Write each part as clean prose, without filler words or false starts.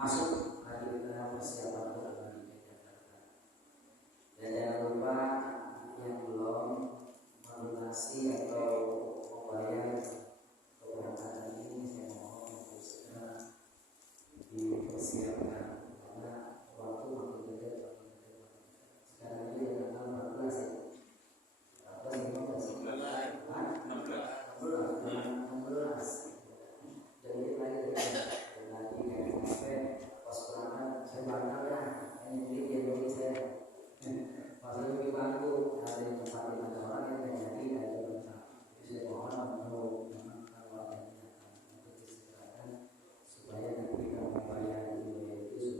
masuk disiapkan karena waktu makin dekat sekarang ini yang tanggal 14 ya 14 jadi lagi kayak kafe pas pulangan saya bangga ya ini beli di Indonesia pasal lebih bangku ada yang tempatin ada orang yang tidak jadi ada yang saya mohon kalau memang kalau ada yang untuk disediakan supaya nanti kalau bayar di itu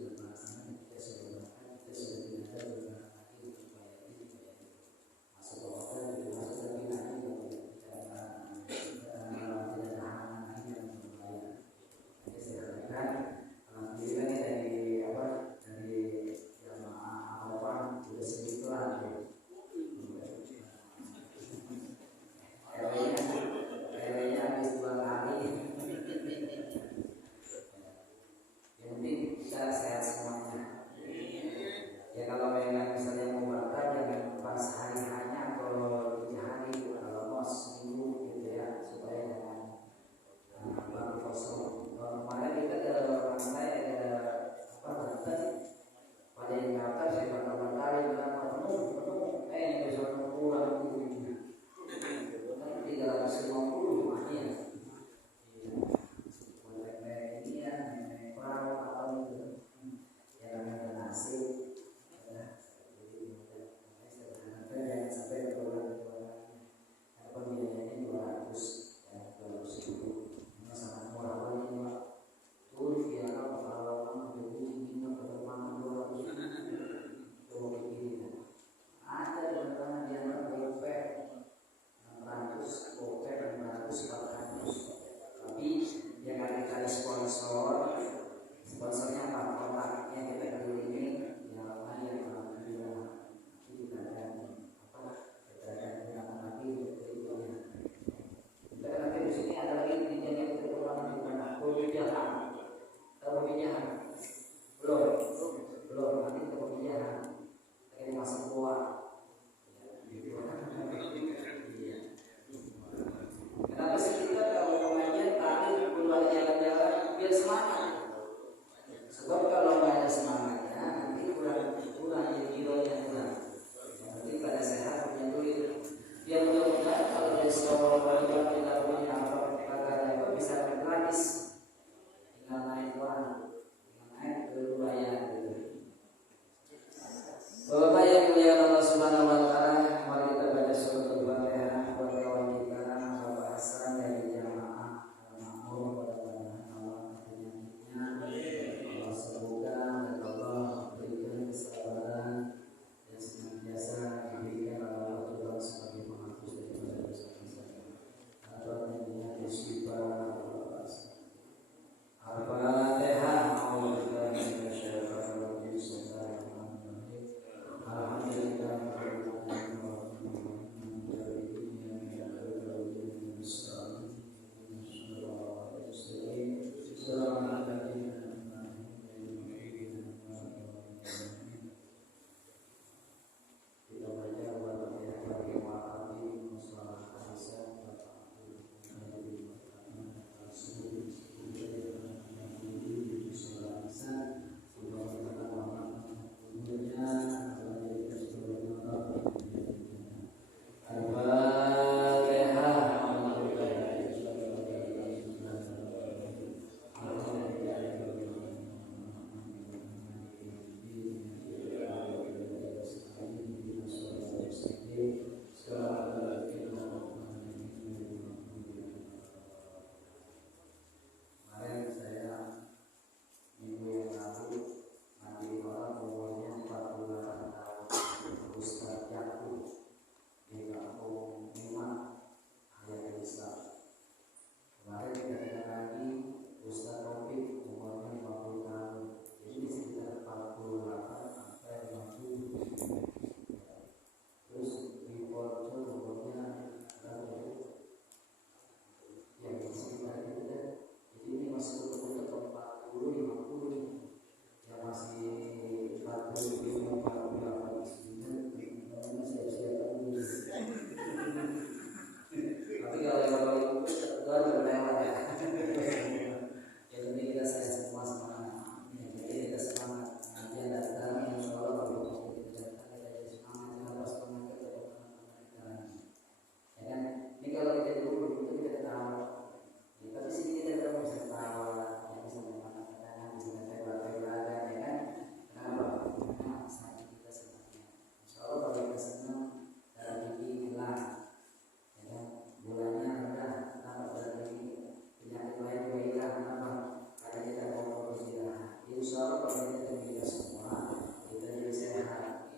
usaha pemerintah kita semua kita jadi sehat.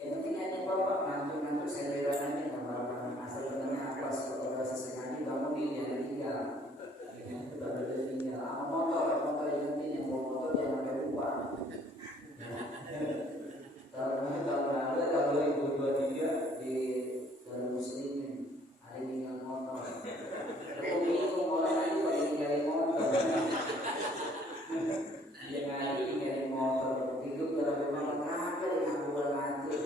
Yang penting hanya bapak ngantuk senderan aja nggak apa-apa. Asal tenangnya apa sudah selesai ngaji bangun ini jangan tinggal. Sudah tinggal. Motor yang penting yang bawa motor jangan sampai lupa. Tahun 2023 di dalam muslimin ada tinggal motor. Aku bingung orang lagi pada tinggalin motor. Dia ngaji tinggalin motor. Hidup dalam memang kagak yang buat ngantuk.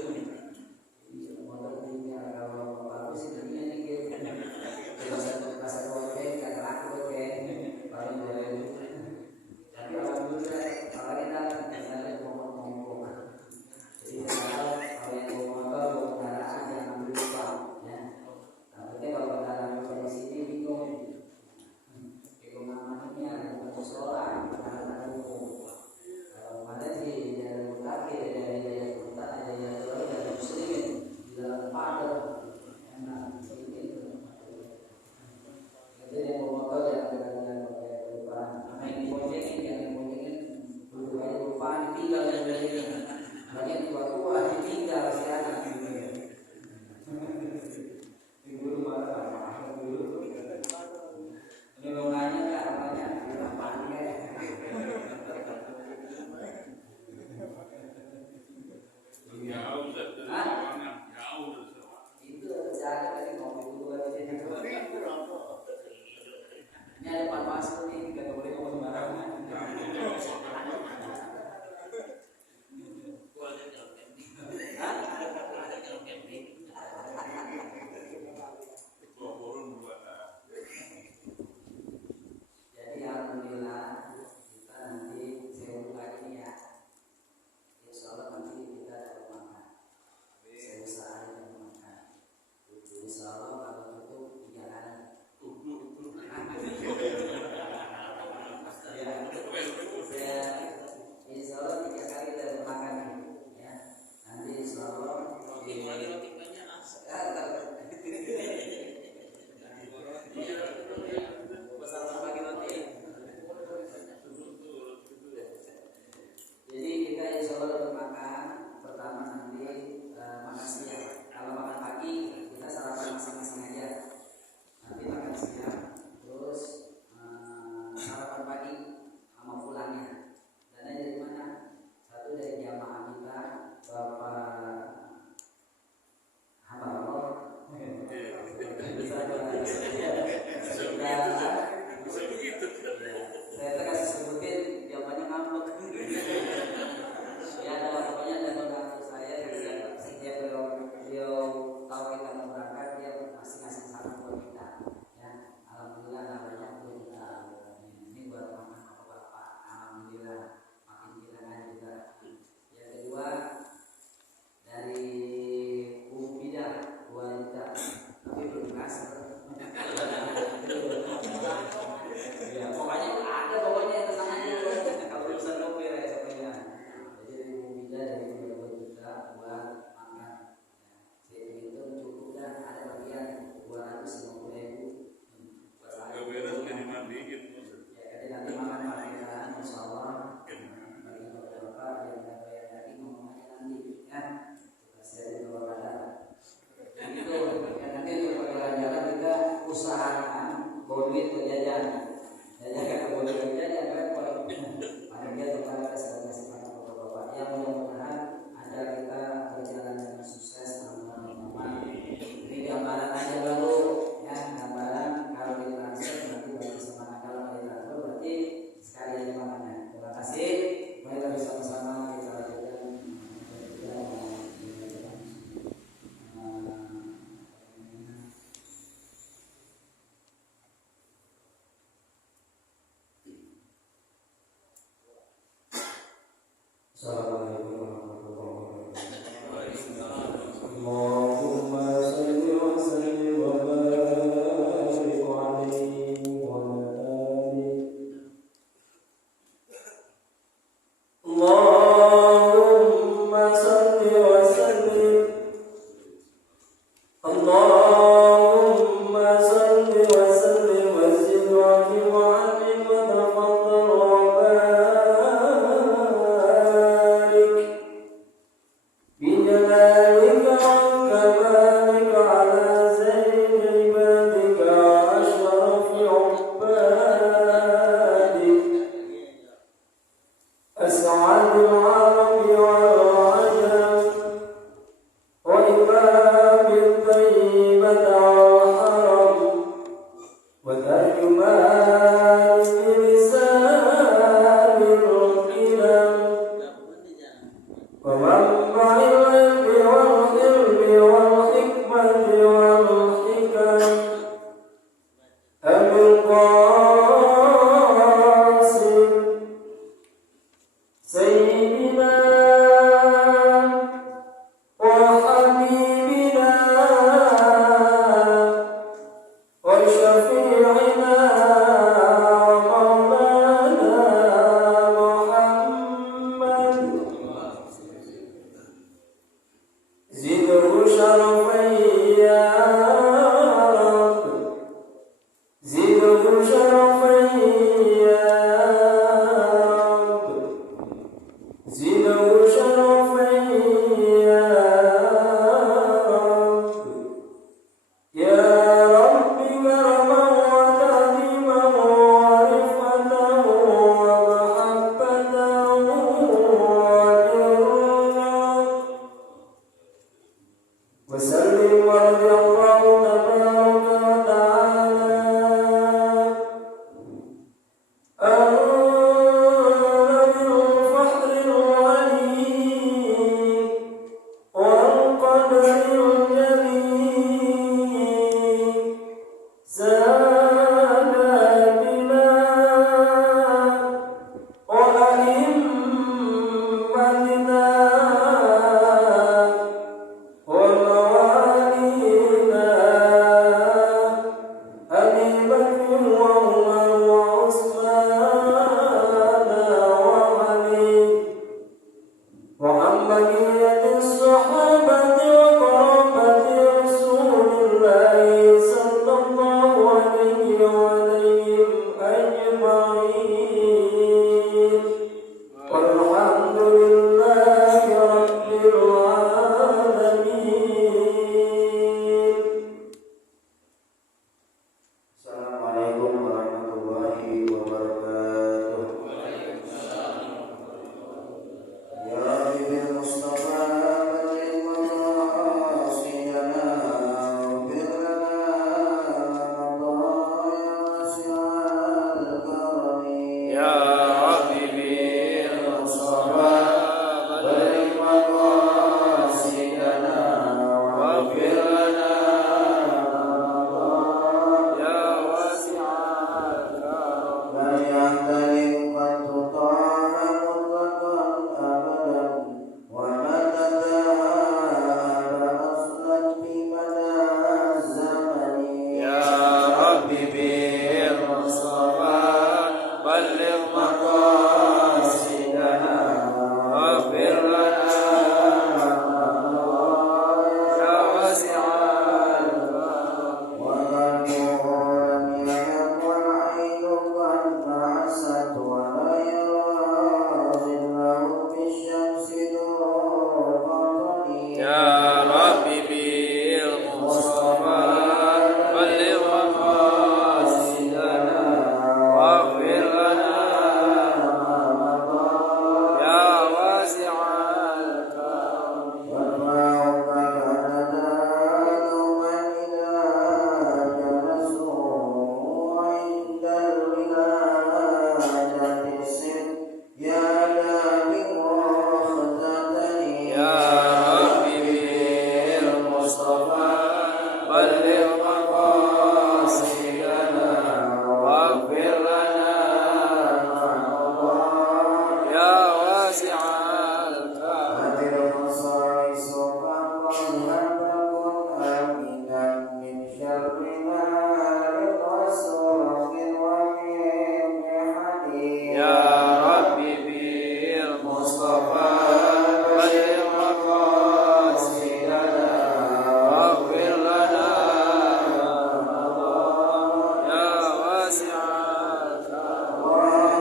Motor tinggal kalau bagus sih dunia dikit. Pasar goceng kagak laku goceng. Paling boleh. Tapi alhamdulillah kalau kita ngomong. Jadi kalau yang bawa motor bawa kendaraan jangan lupa ya. Takutnya kalau kendaraan di sini bingung namanya bukan musola kendaraan umum. Kalau mana sih jalan kaki ada hutan ada muslimin di dalam padat enak itu. Jadi yang bawa motor jangan pakai lupaan. Apa yang dibojengin jangan dibojengin dulu aja lupaan tinggal dari ini. Banyak tua-tua ditinggal si anak di guru marah dulu ini longanya nggak namanya lapannya itu jaga dari mobil dulu ini ada depan masuk nih nggak boleh ngomong sembarangan. Jadi alhamdulillah kita nanti saya buka ini ya. Insya Allah nanti kita dapat makan. Saya usahain dapat makan. Insya Allah kalau tutup 3 hari. Saya insya Allah 3 kali dapat makan ya. Nanti insya Allah jadi kita insya Allah dapat makan. Pertama nanti makan siang. Kalau makan pagi kita sarapan masing-masing aja. Nanti makan siang, terus sarapan pagi sama pulangnya. Dan dari mana? Satu dari jamaah kita Bapak hamba Allah. Saya kasih sebutin jawabannya ngambek. Ya ada pokoknya ada saudara saya setiap beliau tahu kita mau berangkat dia masih ngasih saran buat kita. Ya alhamdulillah namanya kita ini buat makan bapak. Alhamdulillah makin kita kan juga. Yang kedua dari Bida 2 juta tapi belum kasih. Ya pokoknya ada pokoknya tenang aja kalau urusan mobil ya semuanya. Jadi Bida dari 2 juta buat makan. Saya hitung cukup dah ada bagian 250.000 buat ya jadi nanti makan panggilan insya Allah bagi bapak yang ada bayar lagi ngomong aja nanti ya kasih aja dua kali itu ya nanti untuk jalan-jalan kita usahakan bawa duit buat jajan kan bawa duit jajan repot panitia tukar kasih makan bapak-bapak yang mudah-mudahan ada kita berjalan dengan sukses aman. Ini gambaran aja baru ya gambaran kalau ditransfer nanti bagi semangat kalau ditransfer berarti sekalian makannya. Terima kasih. Mari bersama-sama kita lanjutkan. Assalamualaikum warahmatullahi wabarakatuh. Allahumma shalli wa sallim wa barik alaihi wa ala alihi. Allahumma shalli wa sallim. Allahumma shalli wa sallim wa zid wa alim wa tafadhal wa barik أسعد العرب والعجم وإمام الطيبة والحرم وترجمان بلسان القلم ومنبع العلم والحلم والحكمة والحكم أبي القاسم سيدنا وحبيبنا وشفيعنا ومولانا محمد زده شرفا يا رب زده شرفا يا رب زده شرفا يا رب يا رب كرما وتعظيما ورفعة ومحبة وجرا وسلم ورضي الله تبارك وتعالى عن نبي الفخر الولي والقدر الجليل ساداتنا وأئمتنا وموالينا أبي بكر وعمر وعثمان وعلي وعن بقية الصحابة وقرابة رسول الله صلى الله عليه وعليهم أجمعين والحمد لله رب العالمين. Assalamualaikum warahmatullahi wabarakatuh. Ya Habibul Mustafa baligh maqasidana waghfir lana wasi'al karami. Ya Habibul Mustafa baligh maqasidana waghfir lana ya wasi'al karami. La yahtalik wa tuta'a mutlaqan abadan wa ma tadahaba aslan fi mada zamani. Ya Rabbi bil Mustafa balligh maqasidana waghfir lana ya wasi'al karami. Wa qalbuhu lam yahab wal 'ainu qad na'asat wa la yara zillahu bisyamsi durqatani. Ya Rabbi bil Mustafa balligh maqasidana waghfir lana ya wasi'al karami. Warfa'uka kanada dauman idha jalasu 'indal wilajati sid ya dabi mukhtatani. Ya Rabbi bil Mustafa balligh maqasidana waghfir lana ya wasi'al karami. Ya Rabbi bil Mustafa balligh maqasidana waghfir lana ya wasi'al karami.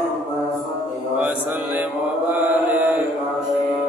Wa sallim wa barik alaihi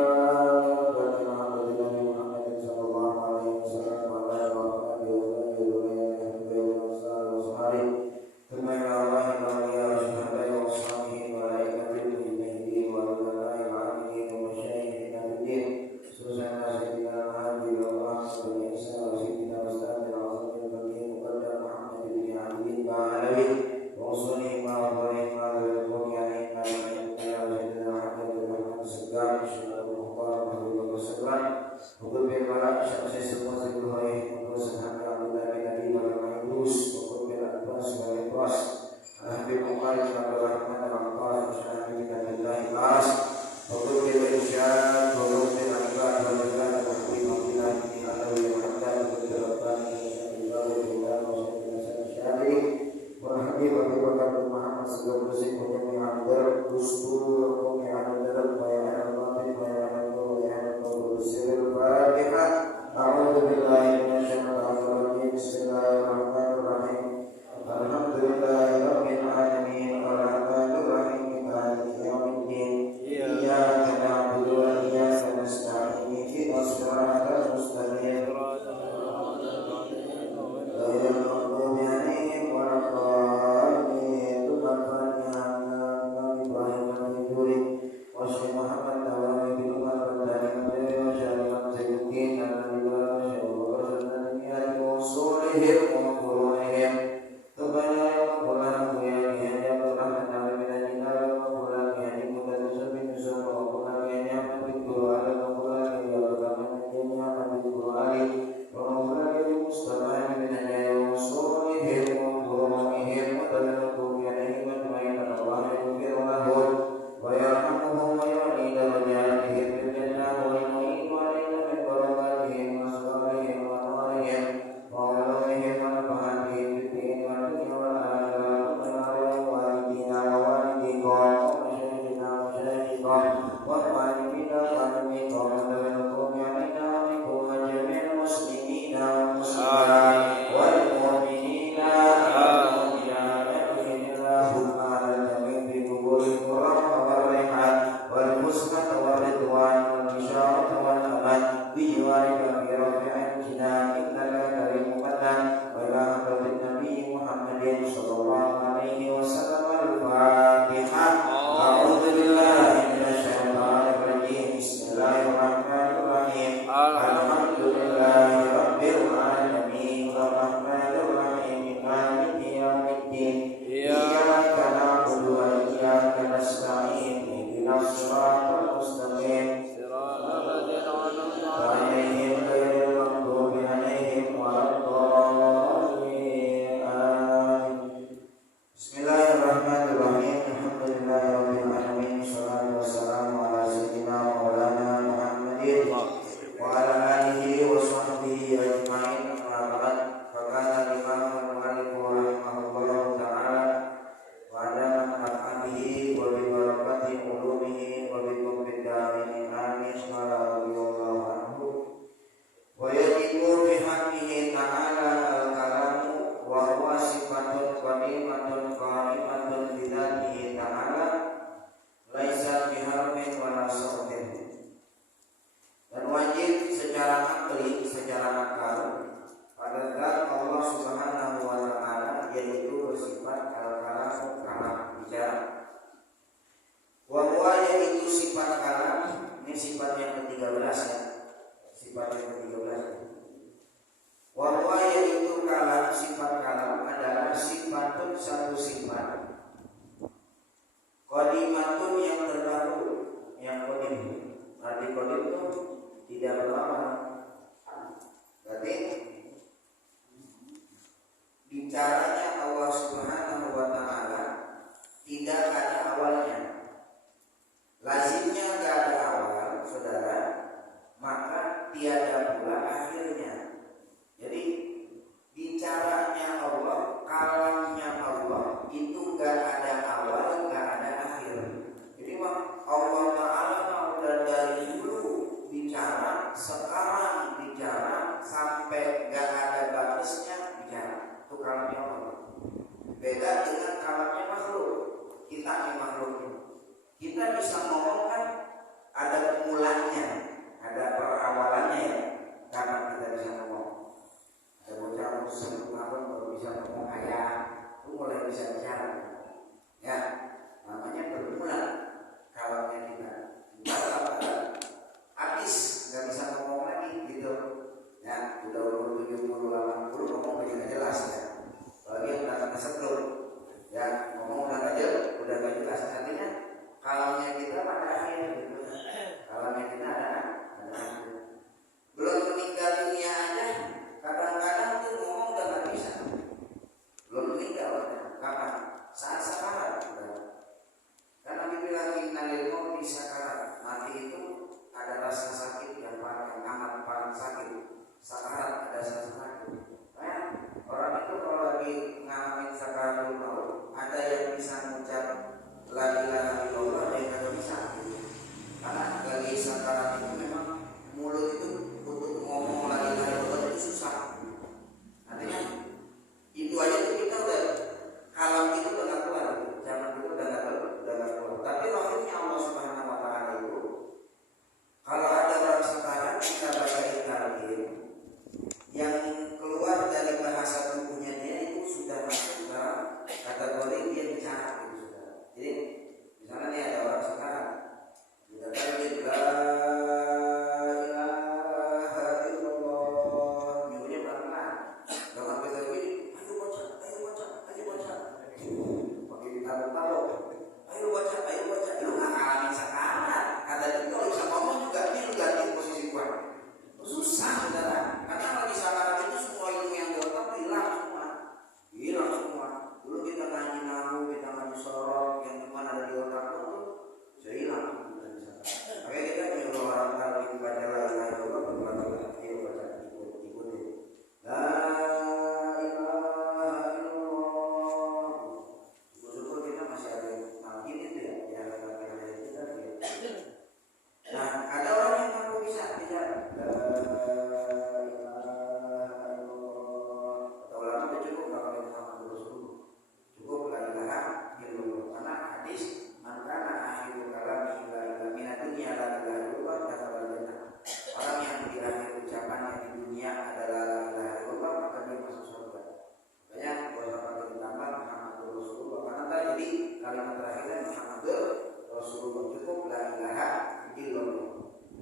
la ilaha illallah.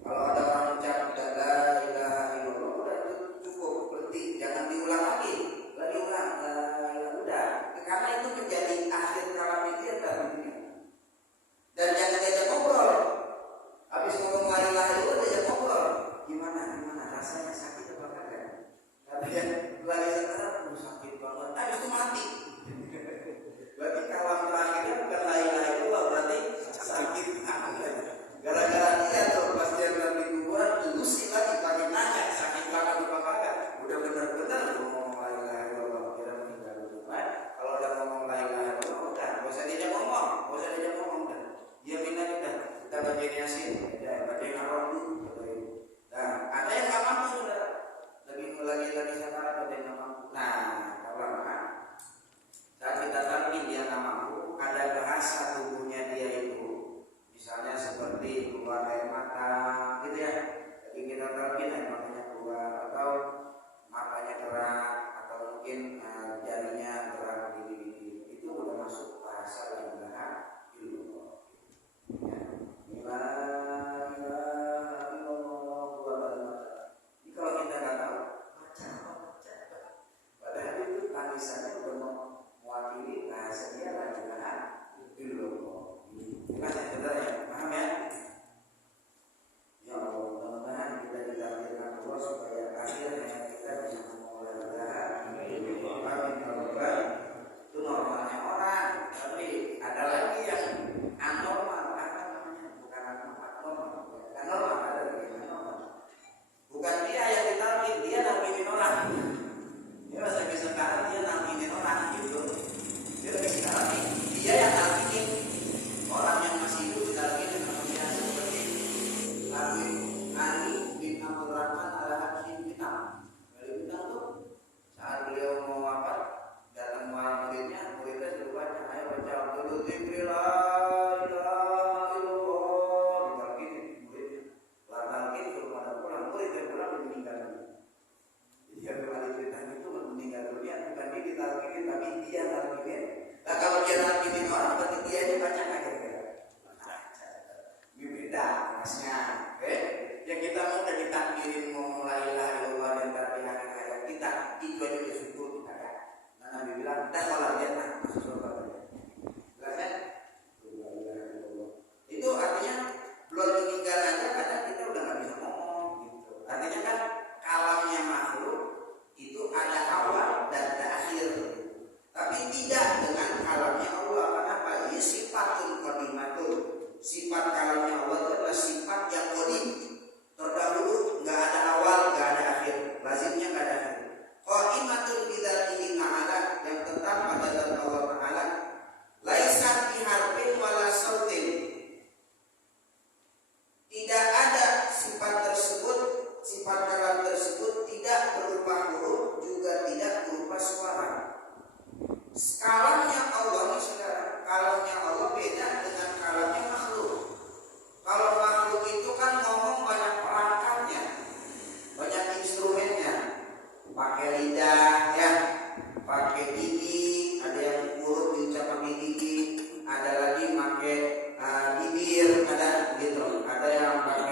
Kalau ada orang ucap la ilaha illallah udah cukup, berhenti, jangan diulang lagi. Diulang, udah. Karena itu menjadi akhir kalam dia tadi. Dan jangan diajak ngobrol. Habis ngomong la ilaha illallah diajak ngobrol. Gimana rasanya, sakit apa kagak? Katanya lagi sekarang sakit banget. Habis itu mati. Berarti kalam terakhirnya bukan la ilaha illallah, berarti sakit. Gara-gara dia tuh pas dia bilang di kuburan diusir lagi pakai nanya sakit banget apa kagak. Udah benar-benar ngomong la ilaha illallah kira meninggal dunia. Kalau udah ngomong la ilaha illallah udah, gak usah diajak ngomong udah. Diamin aja udah. Kita bacain Yasin, ya bacain Ar-Rahman. Nah, ada yang nggak mampu sudah. Lebih lagi sekarang ada yang nggak mampu. Nah, kalau saat kita talqin dia nggak mampu, ada bahasa tubuhnya dia itu, misalnya seperti keluar air mata, gitu ya. Jadi kita talqin air matanya keluar, atau matanya gerak, atau mungkin jarinya gerak begini. Itu udah masuk bahasa la ilaha illallah. Ya. Kalau kita nggak tahu, baca. Padahal itu tangisannya udah mewakili bahasa dia la ilaha illallah. Jelas ya saudara ya, paham ya? Ya Allah, mudah-mudahan kita ditakdirkan Allah supaya akhirnya kita bisa ngomong la ilaha illallah. Itu normalnya orang, tapi ada lagi yang anormal, bukan anormal, ada lagi anormal. Bukan dia yang ditalqin, dia nangkinin orang. Dia masa sekarang dia nangkinin orang gitu. Dia lagi sekarang nih, dia yang nangkinin orang yang masih hidup ditalqinin sama dia seperti Ali bin Abdul Rahman al-Hakim Bintang. Dari Bintang tuh saat beliau mau wafat datang muridnya suruh baca, ayo baca Abdul Dzikri la ilaha illallah. Ditalqinin muridnya. Talqin suruh pada pulang, murid yang pulang meninggal dunia. Jadi yang kembali cerita itu meninggal dunia bukan dia ditalqinin tapi dia talqinin. Nah kalau dia talqinin orang berarti dia ini baca nggak kira-kira? Ini beda masnya. Yang kita mau udah ditakdirin ngomong la ilaha illallah dan tarbiah ayat kita itu aja udah syukur kita ya. Nah Nabi bilang dah kalau jannah masuk surga. Jelas kan? Itu artinya belum meninggal aja kadang kita udah nggak bisa ngomong gitu. Artinya kan kalamnya makhluk itu ada awal dan ada akhir. Tapi tidak dengan kalamnya Allah. Kenapa? Ini sifatul qadimatul. Sifat kalamnya Allah itu adalah sifat yang qadim. Terdahulu nggak ada awal, nggak ada akhir. Lazimnya nggak ada akhir. Qadimatul bidzatihi ta'ala yang tetap pada zat Allah Ta'ala. Laisat biharfin wala sautin. Tidak ada sifat tersebut, sifat kalam tersebut tidak berupa huruf juga tidak berupa suara. Kalamnya Allah nih saudara, kalamnya Allah beda dengan kalamnya makhluk. Kalau makhluk itu kan ngomong banyak perangkatnya, banyak instrumennya, pakai lidah ya, pakai gigi, ada yang huruf diucap pakai gigi, ada lagi pakai bibir, ada gitu, ada yang pakai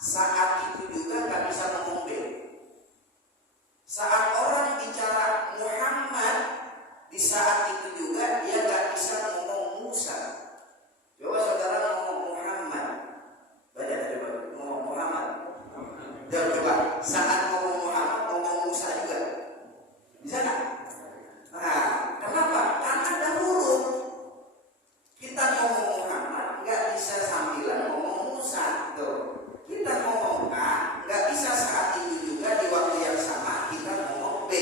saat itu juga nggak bisa ngomong B. Saat orang bicara Muhammad, di saat itu juga dia nggak bisa ngomong Musa. Coba saudara ngomong Muhammad, baca coba ngomong Muhammad. Dan coba saat ngomong Muhammad ngomong Musa juga, bisa nggak? Nah, kenapa? Karena ada huruf. Kita ngomong Muhammad nggak bisa sambilan ngomong Musa, tuh. Kita ngomong A nggak bisa saat itu juga di waktu yang sama kita ngomong B.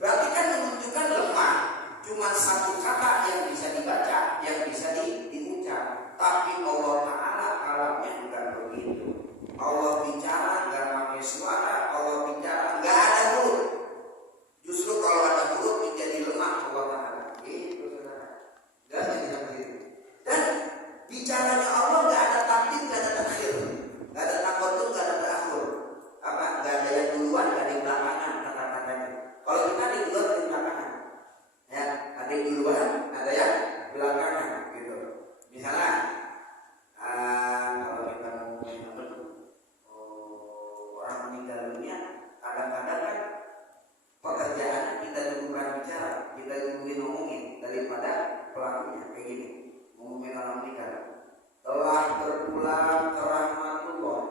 Berarti kan menunjukkan lemah. Cuma satu kata yang bisa dibaca, yang bisa diucap. Tapi Allah Ta'ala alamnya enggak begitu. Allah bicara nggak pakai suara, Allah bicara nggak ada huruf. Justru kalau ada huruf menjadi lemah Allah Ta'ala. Gitu saudara. Nggak jadi seperti itu. Dan bicaranya Allah nggak ada takdim, nggak ada takhir, nggak ada taqaddum, nggak ada ta'akhur. Apa? Nggak ada yang duluan, nggak ada yang belakangan kata-katanya. Kalau kita ada yang duluan, ada yang belakangan. Ya, ada yang duluan, ada yang belakangan. Gitu. Misalnya, kalau kita ngomongin orang meninggal dunia, kadang-kadang kan pekerjaannya kita duluan bicara, kita duluan ngomongin daripada pelakunya. Kayak gini, ngomongin orang meninggal. Telah berpulang ke rahmatullah.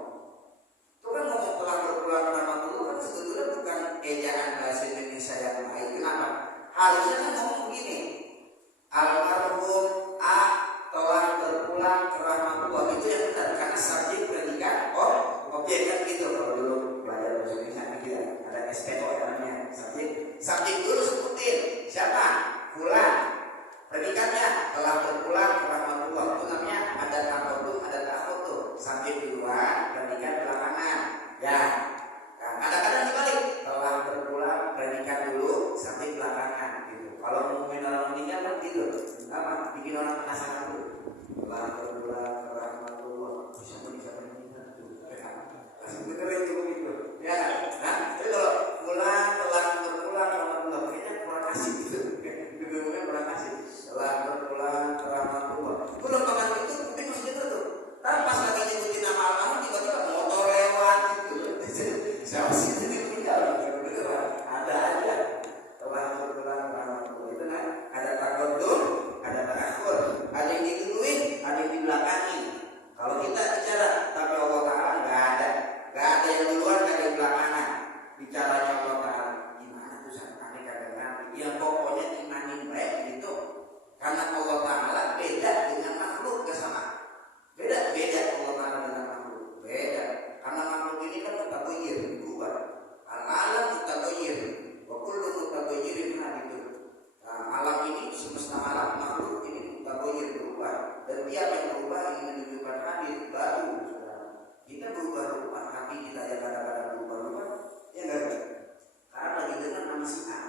Itu kan ngomong telah berpulang ke rahmatullah kan sebetulnya bukan ejaan bahasa Indonesia yang baik. Kenapa? Harusnya kan ngomong begini. Almarhum A telah berpulang ke rahmatullah. Itu yang benar karena subjek predikat objek kan gitu. Kalau dulu belajar bahasa Indonesia gitu, ada SPO namanya subjek dulu sebutin siapa? Fulan. Predikatnya telah berpulang ke rahmatullah. Itu namanya ada taqaddum, ada ta'akhur. Subjek duluan, predikat belakangan. Ya. Nah, kadang-kadang dibalik. Telah berpulang, predikat dulu, subjek belakangan gitu. Kalau ngomongin orang meninggal kan gitu. Apa? Bikin orang penasaran dulu. Telah berpulang ke rahmatullah. Siapa meninggal tuh? Langsung dengerin cukup itu. Ya. Nah, tapi kalau pulang, telah berpulang ke rahmatullah, kayaknya kurang asik gitu. Duduknya kurang asik. Telah berpulang ke rahmatullah. Belum makan itu mungkin masih gitu tuh. Tapi pas lagi nyebutin nama Allah tiba-tiba motor lewat gitu. Siapa sih itu meninggal? Ada aja. Telah berpulang ke rahmatullah. Itu kan ada taqaddum, ada ta'akhur, ada yang diduluin, ada yang dibelakangin. Kalau kita bicara, tapi Allah Ta'ala nggak ada yang duluan, nggak ada yang belakangan. Bicaranya Allah Ta'ala gimana tuh sampai kagak ngerti. Ya pokoknya imanin baik gitu. Karena Allah Ta'ala beda dengan makhluk, gak sama. Beda Allah Ta'ala dengan makhluk. Beda. Karena makhluk ini kan mutaghayyir, berubah. Al-alam mutaghayyir. Wa kullu mutaghayyirin hadithun. Nah, alam ini semesta alam makhluk ini mutaghayyir, berubah. Dan tiap yang berubah ingin menunjukkan hadis baru. Kita berubah-ubah, hati kita yang kadang-kadang berubah-ubah. Ya enggak? Karena lagi dengar nama si A.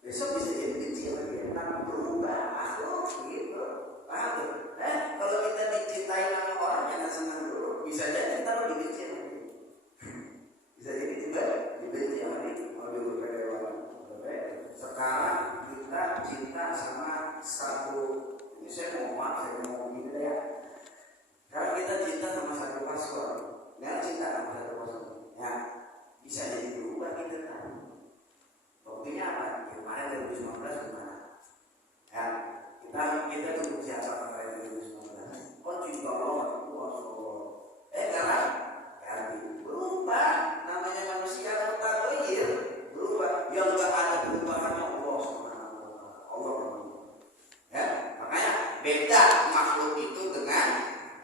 Besok bisa jadi benci sama dia. Karena berubah, gitu. Paham tuh? Kalau kita dicintai sama orang jangan senang dulu. Bisa jadi kita lo dibenci sama dia. Bisa jadi juga dibenci sama dia. Mau diubah. Sekarang kita cinta sama satu. Ini saya mau gitu ya. Sekarang kita cinta sama satu paslon. Nggak cinta sama satu paslon. Ya, bisa jadi berubah gitu kan. Buktinya apa? Kemarin 2019 gimana? Ya, kita tunggu siapa kemarin 2019? Oh, cinta Allah, karena berubah. Namanya manusia mutaghayyir, berubah. Yang nggak ada perubahannya Allah Subhanahu wa Ta'ala. Allah. Ya, makanya beda makhluk itu dengan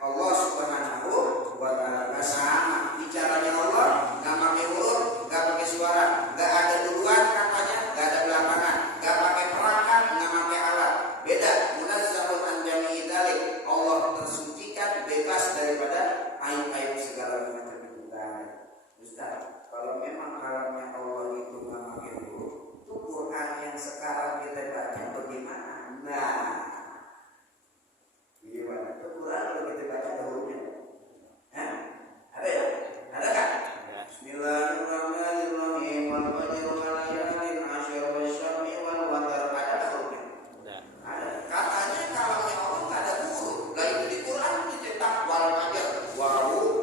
Allah Subhanahu wa Ta'ala. Nggak sama. Bicaranya Allah nggak pakai huruf, nggak pakai suara, nggak ada duluan katanya, nggak ada belakangan, nggak pakai perangkat, nggak pakai alat. Beda. Munazzahun an jami'i dzalik. Allah tersucikan, bebas daripada aib-aib segala macam itu. Ustaz, kalau memang kalamnya Allah itu nggak pakai huruf, itu Quran yang sekarang kita baca bagaimana? Nah, gimana? Itu Quran kalau kita baca ada hurufnya? Ada ya? Ada kan? Bismillahirrahmanirrahim. Wal fajri wa layalin 'ashr wa syaf'i wal watar. Ada hurufnya? Ada. Katanya kalamnya Allah nggak ada huruf. Lah itu di Quran dicetak wal fajr, wawu,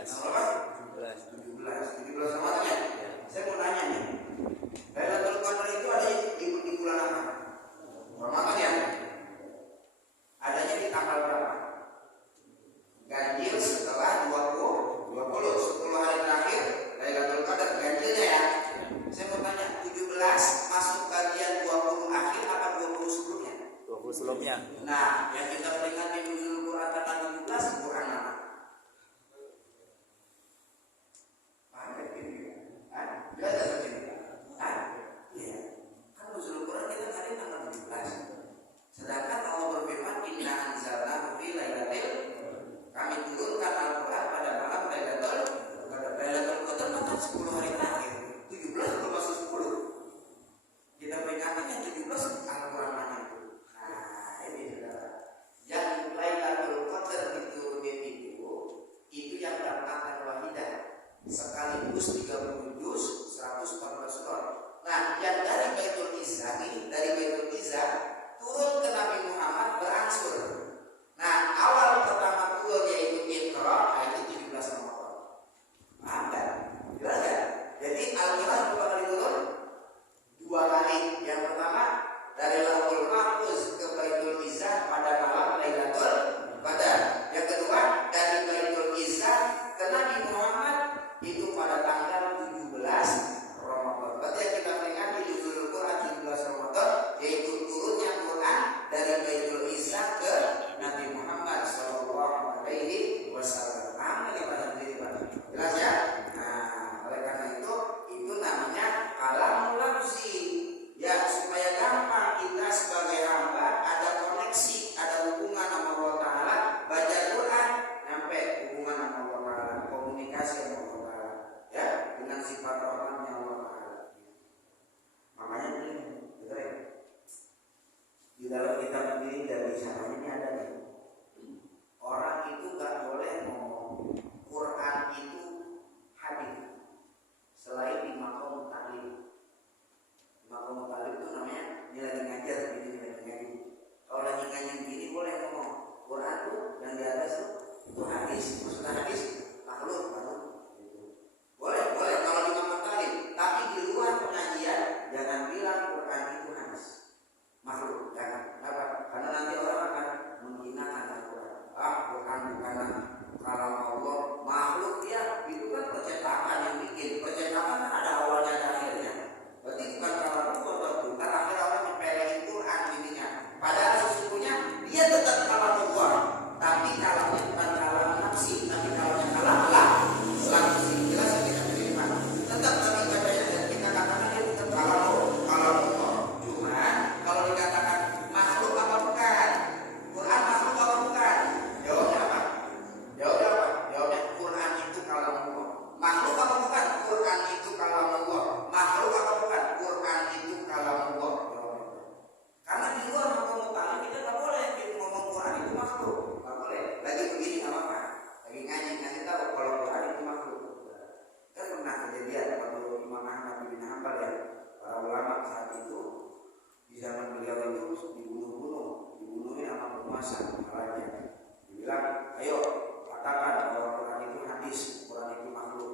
Berapa? 17 semuanya. Saya mau nanya nih. Lailatul Qadar itu ada di bulan apa? Ramadan ya? Adanya di tanggal berapa? Ganjil setelah 20 10 hari terakhir Lailatul Qadar ganjilnya ya. Saya mau tanya 17 masuk bagian 20 akhir apa 20 sebelumnya? 20 sebelumnya. Nah, yang kita peringati nuzul Quran tanggal 17 Quran apa? Ada gitu. Jelas tak sini? Iya. Kan nuzul Quran kita hari tanggal 17. Sedangkan Allah berfirman inna anzalnahu fi lailatul kami turunkan Al-Quran pada malam Lailatul Qadar. Lailatul Qadar maka 10 hari terakhir. 17 belum masuk 10. Kita peringati yang 17 Al-Quran mana itu? Nah, ini saudara. Yang Lailatul Qadar diturunin itu yang dapatkan wahidah sekaligus 30 juz 114 surah. Nah, yang dari Baitul Izzah ini, dari Baitul Izzah turun ke Nabi Muhammad berangsur. Nah, awal pertama turun yaitu Iqra, itu 17 Ramadan. Paham kan? Jelas kan? Jadi Al-Quran berapa kali turun? 2 kali. Yang pertama dari Lauhul Mahfuz ke Baitul Izzah pada malam Lailatul Qadar. Yang kedua dari Baitul Izzah ke Nabi Muhammad itu pada tanggal 17 Ramadan. Berarti yang kita peringati di Nuzul Quran 17 Ramadan yaitu turunnya Quran dari Baitul Izzah ke Nabi Muhammad sallallahu alaihi wasallam. Paham enggak Pak? Jelas ya? Nah, oleh karena itu namanya kalamul lafzi. Ya, supaya gampang kita sebagai hamba ada koneksi, ada hubungan sama Allah Ta'ala, baca Quran sampai hubungan sama Allah Ta'ala, komunikasi sama Allah Ta'ala, ya, dengan sifat rahmatnya Allah Ta'ala. Makanya ini, betul ya? Di dalam kitab ini dari sananya ini ada nih. Orang itu gak boleh ngomong Quran itu hadis selain di maqam ta'lim. Maqam ta'lim itu namanya dia lagi ngajar begini lagi ngaji. Kalau lagi ngaji begini boleh ngomong Quran tuh yang di atas tuh itu hadis. Maksudnya hadis makhluk gitu. Boleh kalau di maqam ta'lim. Tapi di luar pengajian jangan bilang Quran itu hadis makhluk. Jangan. Kenapa? Karena nanti orang akan menghinakan Al-Quran. Quran bukanlah kalam Allah, makhluk dia itu kan percetakan yang bikin. Percetakan kan ada awalnya dan akhirnya. Berarti bukan kalam Allah, bukan akhir orang nyepelein Quran intinya. Padahal sesungguhnya dia tetap kalam Allah, tapi kalamnya bukan kalam nafsi, tapi kalamnya kalam Allah. Nafsi jelas kita terima. Tetap tapi katanya kita katakan dia tetap kalam Allah. Cuma kalau dikatakan makhluk apa bukan? Quran makhluk apa bukan? Jawabnya apa? Jawabnya Quran itu kalam Allah. Makhluk apa bukan? Quran itu kalam Allah. Makhluk apa bukan? Quran itu kalam Allah. Karena di luar ngomong kalam kita nggak boleh ngomong Quran itu makhluk. Nggak boleh. Lagi begini nggak apa-apa. Lagi ngaji tahu kalau Quran itu makhluk. Kan pernah kejadian waktu Imam Ahmad bin Hanbal ya, para ulama saat itu di zaman beliau itu dibunuhin sama penguasa raja. Dibilang, ayo katakan bahwa Quran itu hadis, Quran itu makhluk.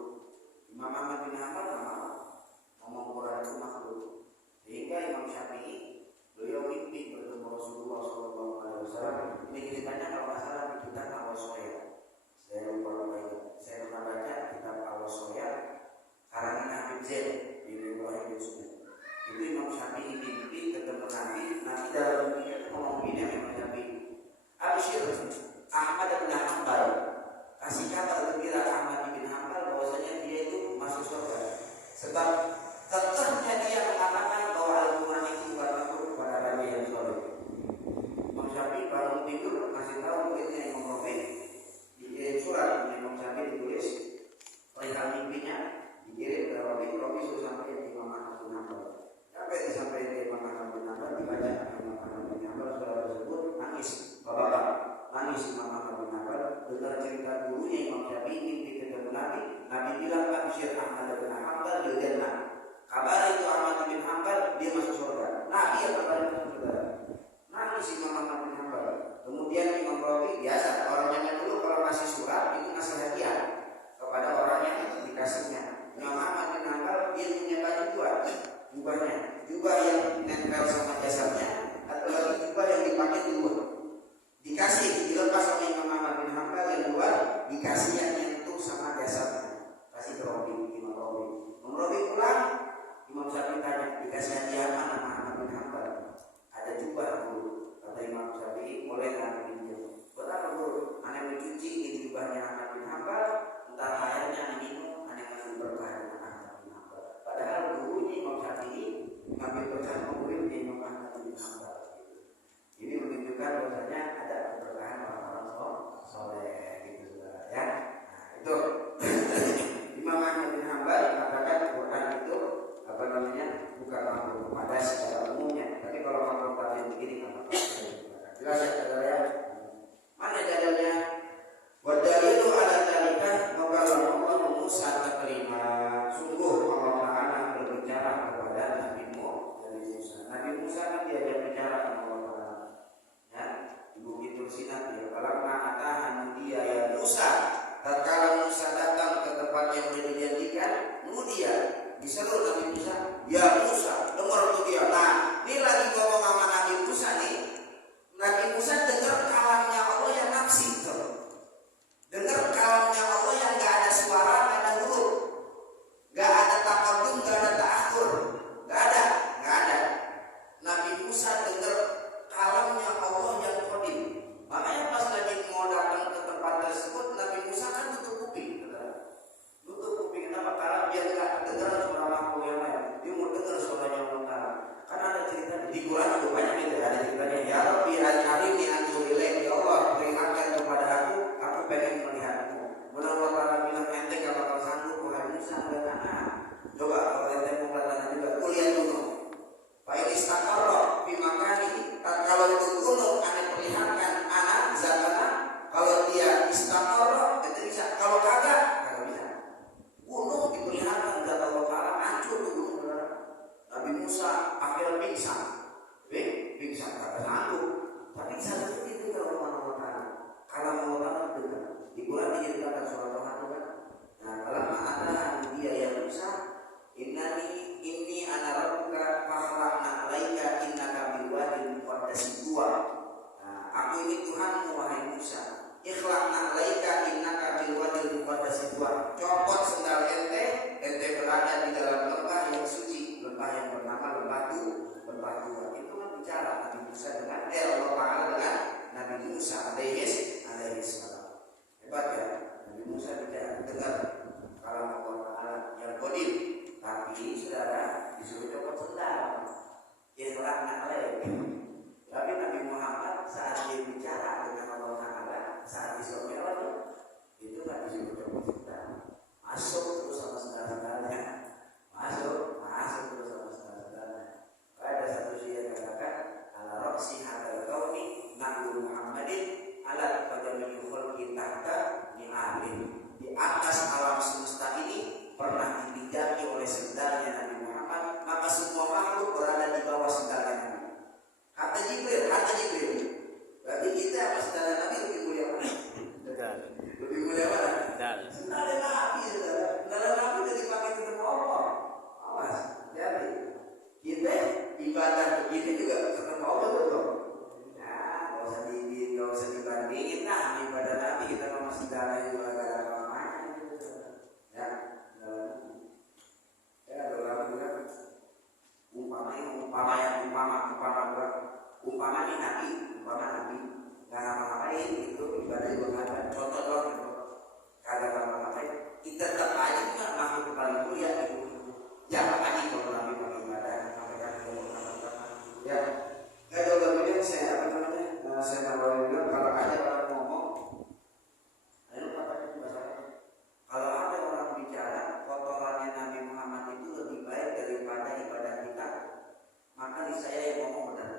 Imam Ahmad bin Hanbal ngomong Quran itu makhluk. Sehingga Imam Syafi'i beliau mimpi bertemu Rasulullah SAW. Ini ceritanya kalau nggak salah di kitab Al-Wasoya. Saya lupa itu. Saya pernah baca kitab Al-Wasoya karangan Habib Zain di Ibrahim bin Sunan. Itu Imam Syafi'i mimpi ketemu Nabi dalam mimpi itu ngomong gini sama Imam Syafi'i. Absyir Ahmad bin Hanbal, kasih kabar gembira Ahmad bin Hanbal bahwasanya dia itu masuk surga. Sebab tetapnya dia mengatakan bahwa Al-Quran itu bukan makhluk kepada Nabi yang soleh. Imam Syafi'i bangun tidur kasih tahu muridnya Imam Rafi, dikirim surat Imam Syafi'i ditulis perihal mimpinya, dikirim ke Rafi suruh sampai di Imam Ahmad bin Hanbal. Sampai disampaikan ke Imam Ahmad bin Hanbal, dibaca Imam Ahmad bin Hanbal surat tersebut, nangis. Bapak nangis Imam Ahmad bin Hanbal dengar cerita dulunya Imam Syafi'i mimpi ketemu Nabi. Nabi bilang Absyir Ahmad bin Hanbal bil jannah. Kabar itu Ahmad bin Hanbal dia masuk surga. Nabi yang kabar itu surga. Nangis Imam Ahmad bin Hanbal. Kemudian Imam Rafi biasa orang zaman dulu kalau ngasih surat itu ngasih hadiah. kata sanggup. Tapi satu itu kalau mau taala. Kalau mau taala itu kan di Quran diceritakan surat Tuhan itu kan. Nah, kalau ada dia yang bisa, ini ana rabbuka fakhla'na 'alaika innaka bil wadil muqaddas tuwa. Nah, aku ini Tuhanmu wahai Musa. Ikhla'na 'alaika innaka bil wadil muqaddas tuwa. Copot sendal ente berada di dalam lembah yang suci, lembah yang bernama lembah Tua. Itu kan bicara Nabi Musa dengan Allah Ta'ala dengan Nabi Musa alaihi salam. Hebat ya, Nabi Musa tidak dengar kalam Allah Ta'ala yang qadim, tapi saudara disuruh copot sendal. Ikhla'na 'alaika. Tapi Nabi Muhammad saat dia bicara dengan Allah Ta'ala saat Isra Mi'raj itu nggak disuruh copot sendal. Masuk terus sama sendal-sendalnya, masuk terus sama sendal-sendalnya. Ada satu syair yang katakan ala roksi hadal kauni nabi Muhammadin ala qadami khulqi tahta ni'alin. Di atas alam semesta ini pernah dipijaki oleh sendalnya Nabi Muhammad, maka semua makhluk berada di bawah sendalnya Nabi. Kata Jibril. Berarti kita apa sendalnya Nabi lebih mulia mana? Lebih mulia mana? Sendalnya Nabi, sendalnya Nabi udah dipakai di tempat Allah. Awas, jadi kita ibadah begini juga ketemu Allah betul. Nah, gak usah dibandingin lah ibadah Nabi kita sama sendalnya juga ada apa-apanya. Ya, dalam juga umpama ini Nabi, nggak ngapa-ngapain itu ibadah juga nggak ada. Contoh doang, kagak ngapa-ngapain, kita tetap aja kan makhluk paling mulia itu. Jangan lagi kalau Nabi pakai ibadah, ya. Ada kemudian saya bilang kalau ada orang ngomong, kalau ada orang bicara kotorannya Nabi Muhammad itu lebih baik daripada ibadah kita, maka saya yang ngomong benar.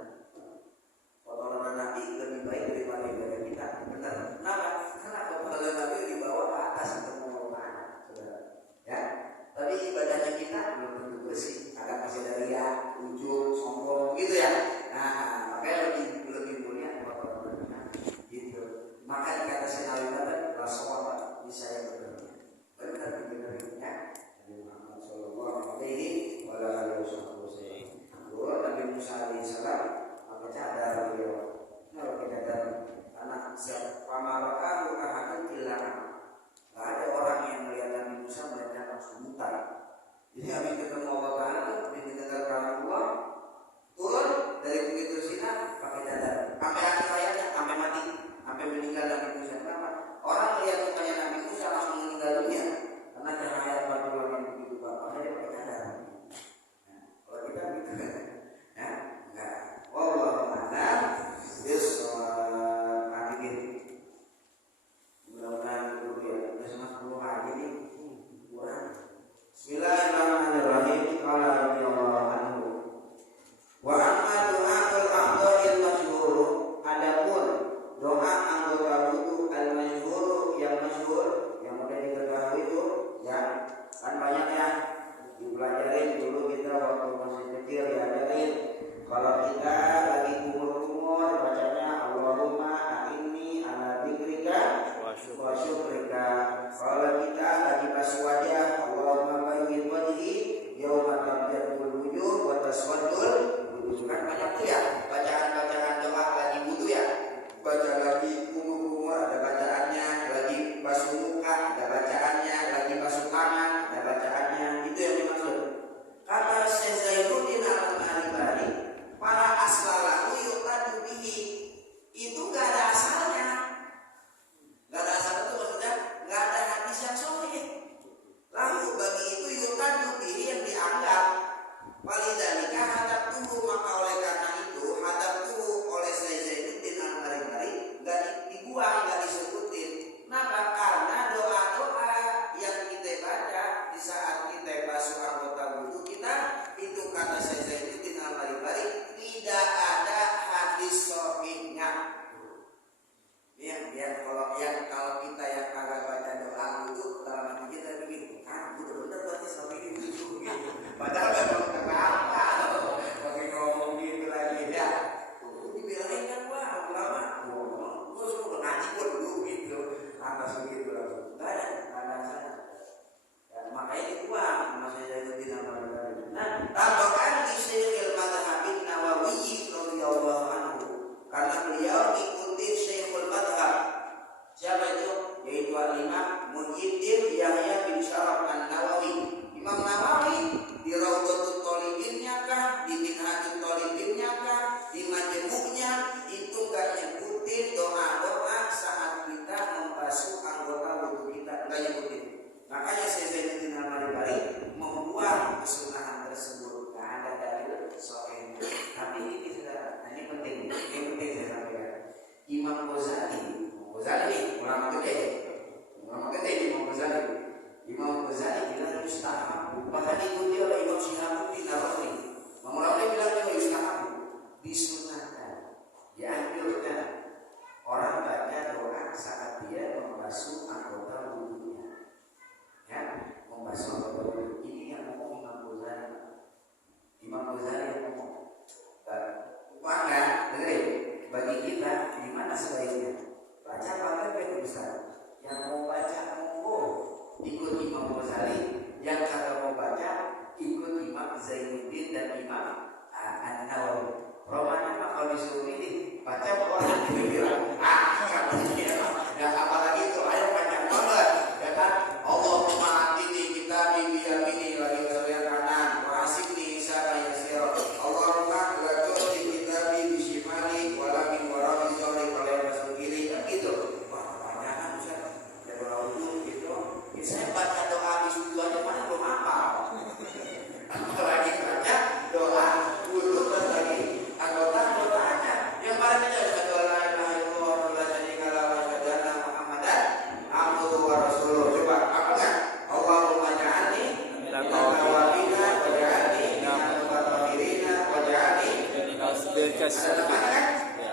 Kotoran Nabi lebih baik daripada ibadah kita, benar. Kenapa? Karena kotoran Nabi dibawa ke atas untuk mengumpulkan, ya. Tapi ibadahnya kita belum tentu bersih, ada masih ada riya, ujub, sombong, gitu ya. Nah, makanya lebih mulia kotoran Nabi, gitu. Maka kata saya Nabi Rasulullah ini saya benar ya. Nabi Muhammad Sallallahu Alaihi Wasallam. Nabi Musa Alaihissalam pakai cadar beliau. Kalau kita cadar anak pamarakahu ahadun illa. Gak ada orang yang melihat Nabi Musa melihat langsung buta. Jadi habis ketemu Allah Ta'ala habis mendengar kalam Allah, turun dari bukit Tursina pakai cadar. Sampai akhir hayatnya, sampai mati, sampai meninggal Nabi Musa. Kenapa? Orang melihat mukanya Nabi Musa langsung meninggal dunia karena cahaya batu langit begitu Pak. Makanya dia pakai cadar. Nah, kalau kita gitu kan, ya enggak. Wallahu a'lam bishawab. Amin. Mudah-mudahan dulu ya. Udah sama 10 hari nih. Kurang. Bismillahirrahmanirrahim. Qala radhiyallahu anhu. Wa amma du'atul afdhalil masyhur. Adapun doa anggota wudu al-masyhur yang masyhur yang mudah diketahui itu ya kan banyak ya dipelajarin dulu kita waktu masih kecil diajarin. Kalau kita lagi kumur-kumur bacanya Allahumma a'inni ala dzikrika wa syukrika. Kalau kita lagi pas wajah Allahumma bayyin wajhi yauma tabyadul wujuh wa taswaddul wujuh. Kan banyak tuh ya bacaan-bacaan doa lagi wudu ya. Baca lagi kumur-kumur ada bacaannya, lagi basuh muka ada bacaannya, lagi basuh tangan ada bacaannya. Itu yang dimaksud. Kata Syekh Zainuddin Al-Albani, para aslalahu yuqadu bihi. Itu gak ada asalnya. Gak ada asal itu maksudnya gak ada hadis yang sahih. Lalu bagi itu yuqadu bihi yang dianggap. Walidhalika hadap tubuh, maka oleh karena itu hadap tubuh oleh Syekh Zainuddin Al-Albani gak dibuang, gak disebutin. Kenapa? Karena doa-doa yang kita baca di saat kita basuh anggota wudu kita itu kata Syekh Zainuddin Al-Albani tidak ada hadis sahihnya. Ya, kalau kita yang kagak baca doa wudu dalam hati kita begini, bener-bener berarti selama ini wudu gitu. Padahal memang kagak apa, pakai ngomong gitu lagi ya. karena beliau ikuti Syekhul Madhab. Siapa itu? Yaitu Al-Imam Muhyiddin Yahya bin Syaraf An-Nawawi. Imam Nawawi di Raudhatul Thalibinnya kah, di Minhajul Thalibinnya kah, di Majmu'nya itu gak nyebutin doa-doa saat kita membasuh anggota wudhu kita, gak nyebutin. Makanya Syekh Zainuddin Al-Bari membuat kesunahan tersebut. Gak ada dalil sahih. Tapi ini sudah, ini penting saya sampaikan. Imam Ghazali nih, ulama gede Imam Ghazali. Imam Ghazali bilang mustahab, bahkan diikuti oleh Imam Syihabuddin Ar-Razi. Imam Razi bilang itu mustahab, disunahkan, dianjurkan orang baca doa saat dia membasuh anggota wudhunya. Ya, membasuh anggota wudhu. Ini yang ngomong Imam Ghazali. Imam Ghazali yang ngomong. Maka dengerin, bagi kita gimana sebaiknya? Baca pakai itu besar. Yang mau baca monggo ikut Imam Ghazali, yang kagak mau baca ikut Imam Zainuddin dan Imam An-Nawawi. Romannya mah kalau disuruh ini baca orang itu bilang ya apalagi itu ayat panjang banget ya kan. Allahumma atini kita biyamini lagi yang kanan wasibni sama yasir. Allahumma latu'ti kita bishimali wala min wara'i zali kalau masuk kiri kan gitu. Wah panjangan Ustaz. Ya kalau gitu saya baca doa di situ aja mana belum hafal. Apalagi baca doa wudhu dan lagi anggota-anggotanya yang paling aja asyhadu an la ilaha illallah wa la syarika lahu wa asyhadu anna Muhammadan abduhu wa rasuluh. Coba apa kan? Allahumma ja'alni minal tawwabina wa ja'alni minal mutatahhirina wa ja'alni minal kassirin.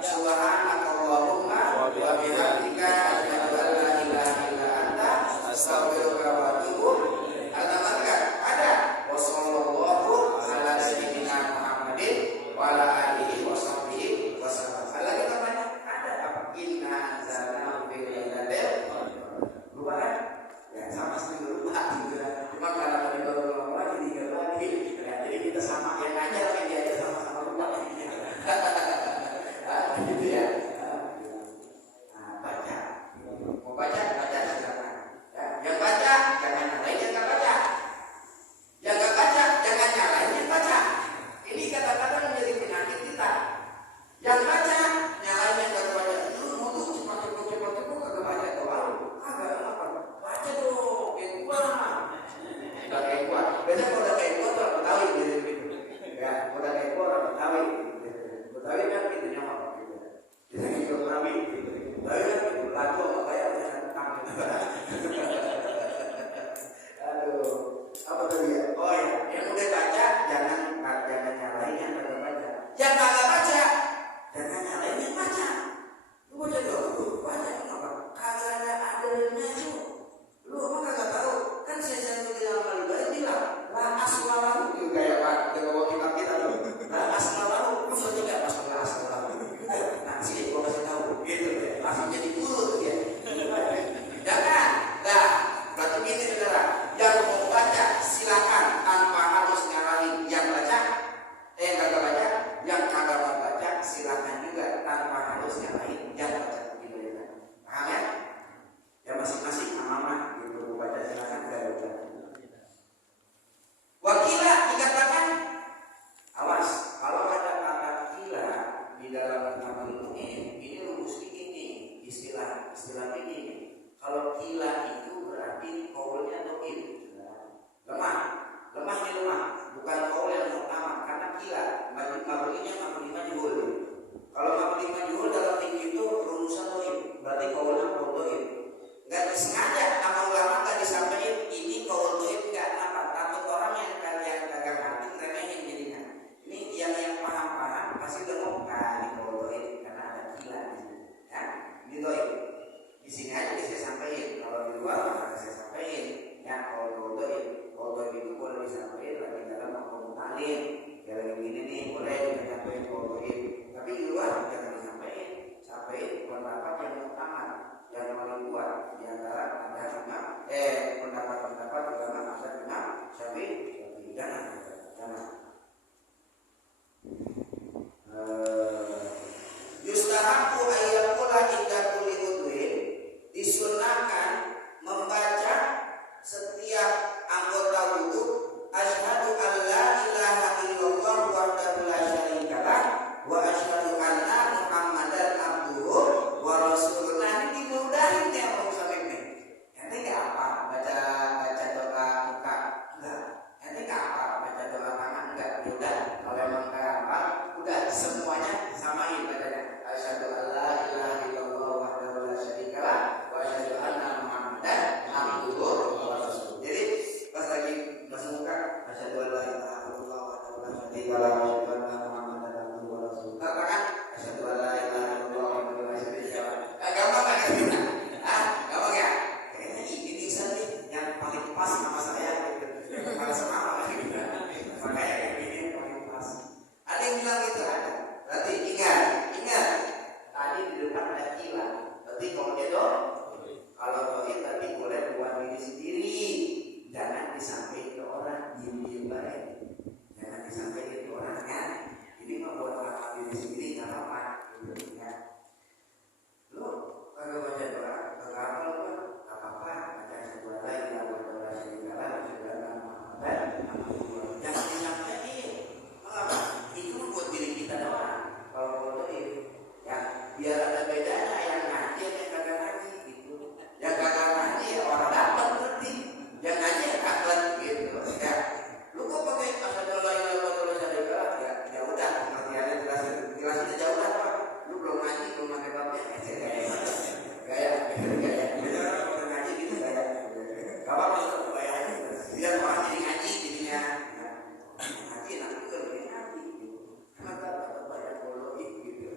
Subhanakallahumma wa bihamdika asyhadu an la ilaha illa anta astaghfiruka wa atubu ilaik. Ada wa sallallahu ala sayyidina Muhammadin wa ala alihi wa sahbihi wasallam. Lagi namanya ada apa? Inna anzalnahu fi lailatul qadar. Lupa kan? Ya sama seperti lupa gitu kan. Cuma karena tadi baru ngomong lagi diingat lagi. Ya, jadi kita sama yang ngajar yang diajar sama-sama lupa. Gitu ya. Nah, baca. Mau baca silakan. Ya, yang baca jangan nyalain yang nggak baca. Yang nggak baca jangan nyalain yang baca. Ini kadang-kadang menjadi penyakit kita. Yang baca nyalain yang nggak baca. Itu mau tuh cepat kagak baca doa lu. Kagak apa. Baca dong, kayak gua. Udah kayak gua. Biasanya kalau udah kayak gua tuh orang Betawi gitu. Ya, udah kayak gua orang Betawi. Betawi kan gitu nyamuk gitu. Kita ikut Betawi gitu. Betawi kan gitu. Lagu sama kayak jangan tentang gitu. Aduh, apa tadi ya? Oh ya, yang udah baca jangan nyalain yang kagak baca. Yang kagak baca jangan nyalain yang baca. Lu baca dulu, baca kenapa? Kagak ada adilnya itu. Lu apa kagak tahu? Kan saya bilang la aswalahu juga ya Pak. Kita bawa kita tuh. La aswalahu, lu baca enggak pas la aswalahu? Nah, sini gua kasih tahu gitu ya. Langsung jadi guru tuh dia. Jangan. Nah, berarti gini saudara, yang mau baca silakan tanpa harus nyalahin yang baca. Kagak baca, yang kagak mau baca silakan juga tanpa harus nyalahin yang baca. Gitu ya. Paham ya? Ya masing-masing amanah gitu baca silakan enggak baca. Wakila dikatakan awas kalau ada kata kila di dalam Fathul Mu'in ini rumus fikih nih istilah fikih. Kalau kila itu berarti kaulnya dhaif. Lemah bukan kaul yang utama karena kila mabninya mabni majhul. Kalau mabni majhul dalam fikih itu rumusan yustahabu ayyakula inda kulli udwin, disunahkan membaca setiap anggota wudu asyhadu an la ilaha illallah wahdahu la syarikalah wa asyhadu anna muhammadan abduhu wa rasuluh. Nah, ini dimudahin ya Pak Ustaz ini. Ente enggak apa baca doa muka? Enggak. Ente enggak apa baca doa tangan? Enggak. Udah, kalau emang enggak apa, udah semuanya samain bacanya. Asyhadu an la ilaha illallah wahdahu la syarikalah wa asyhadu anna muhammadan abduhu wa rasuluh. Jadi pas lagi baca muka, asyhadu an la ilaha illallah wahdahu la syarikalah wa asyhadu anna muhammadan abduhu wa rasuluh. Katakan asyhadu an la ilaha illallah wahdahu la syarikalah. Gampang kan kita? Gampang ya? Kayaknya ini bisa nih yang paling pas sama saya gitu. Kalau sama gitu. Makanya kayak gini yang paling pas. Ada yang bilang gitu ada. Berarti ingat. Tadi di depan ada ilah. Berarti kalau dia kalau doa tadi boleh buat diri sendiri. Jangan disampaikan ke orang, diem baik. Jangan disampaikan ke orang ya. Ini mah buat amal diri sendiri nggak apa-apa. Gitu ya. Lo kalau baca doa, kalau apa nggak apa-apa. Baca sebuah lain ya buat doa segala sudah Muhammad. Jangan disampaikan. Mengapa? Itu mah buat diri kita doang. Kalau bodoh ya biar ada bedanya yang ngaji yang kagak ngaji gitu. Yang kagak ngaji ya orang dapat berarti. Yang ngaji ya dapat gitu. Ya. Lu kok pakai asyhadu la ilaha illallah ya udah pengertiannya jelasin jauh lah Pak. Lu belum ngaji belum pakai babnya gaya. Bener orang ngaji gitu gaya. Enggak apa-apa itu gaya aja. Biar orang jadi ngaji jadinya. Ngaji nanti juga bikin ngaji gitu. Kenapa banyak bodoh gitu.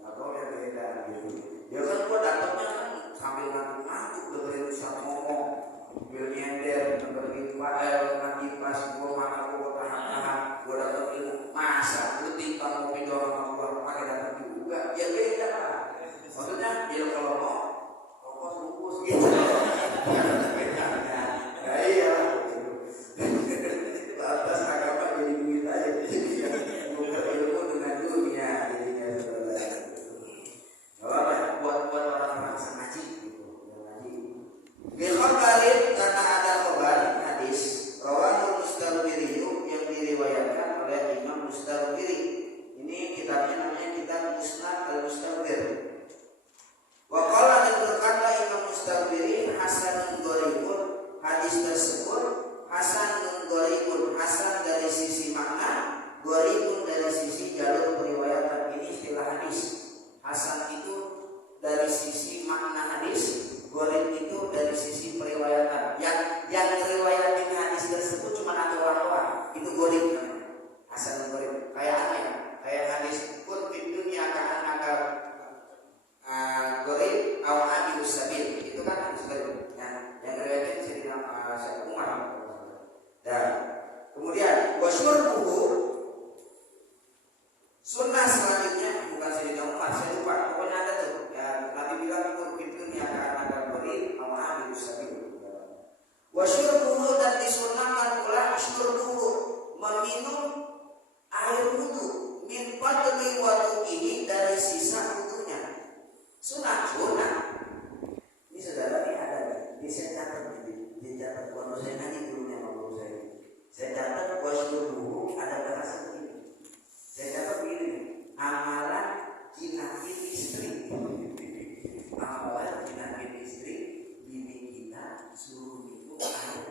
Atau yang beda gitu. Ya kan gua datangnya kan sambil ngantuk dengerin Ustaz ngomong. Sambil nyender dengerin ngaji pas gua makan gua tahan-tahan gua dapat ilmu. Masa lu timpang ngopi doang sama gua pakai datang juga. Ya beda lah. Maksudnya dia kalau mau fokus lukus gitu. Beda. Ya iya. Atas agama jadi duit aja. Bukan ilmu dengan dunia jadinya saudara. Kalau buat orang-orang ngaji gitu, ngaji. Bikhabarin karena ada khabar hadis rawahul Mustabiri yang diriwayatkan oleh Imam Mustabiri. Ini kitabnya namanya kitab Musnad al-Mustabir. Wa qala berkata Imam Mustabiri hasanun gharibun, hadis tersebut hasanun gharibun, hasan dari sisi makna, gharibun dari sisi jalur periwayatan. Ini istilah hadis. Hasan itu dari sisi makna hadis, gharib itu dari sisi periwayatan. Yang riwayatin hadis tersebut cuma ada orang-orang. Itu gharib namanya. Hasanun gharib. Kayak apa ya? Kayak hadis kun fid dunya ka'annaka gharib aw abirus sabil. Itu kan hadis gharib. Yang riwayatin Sayyidina Umar. Dan kemudian wasyurbuhu, sunnah selanjutnya bukan Sayyidina Umar, saya lupa, pokoknya ada tuh. Ya, Nabi bilang itu ya karena beri sama abirus sabil. Wasyurbuhu dan disunnahkan pula syurbuhu, meminum air wudu min fadli wudu'ihi dari sisa wudunya. Sunah. Ini saudara ini ada nih. Ini saya catat kalau saya ngaji dulunya sama guru saya. Saya catat wasyurbuhu ada bahasa begini. Saya catat begini. Amalan jinakin istri. Amalan jinakin istri, bini kita suruh minum air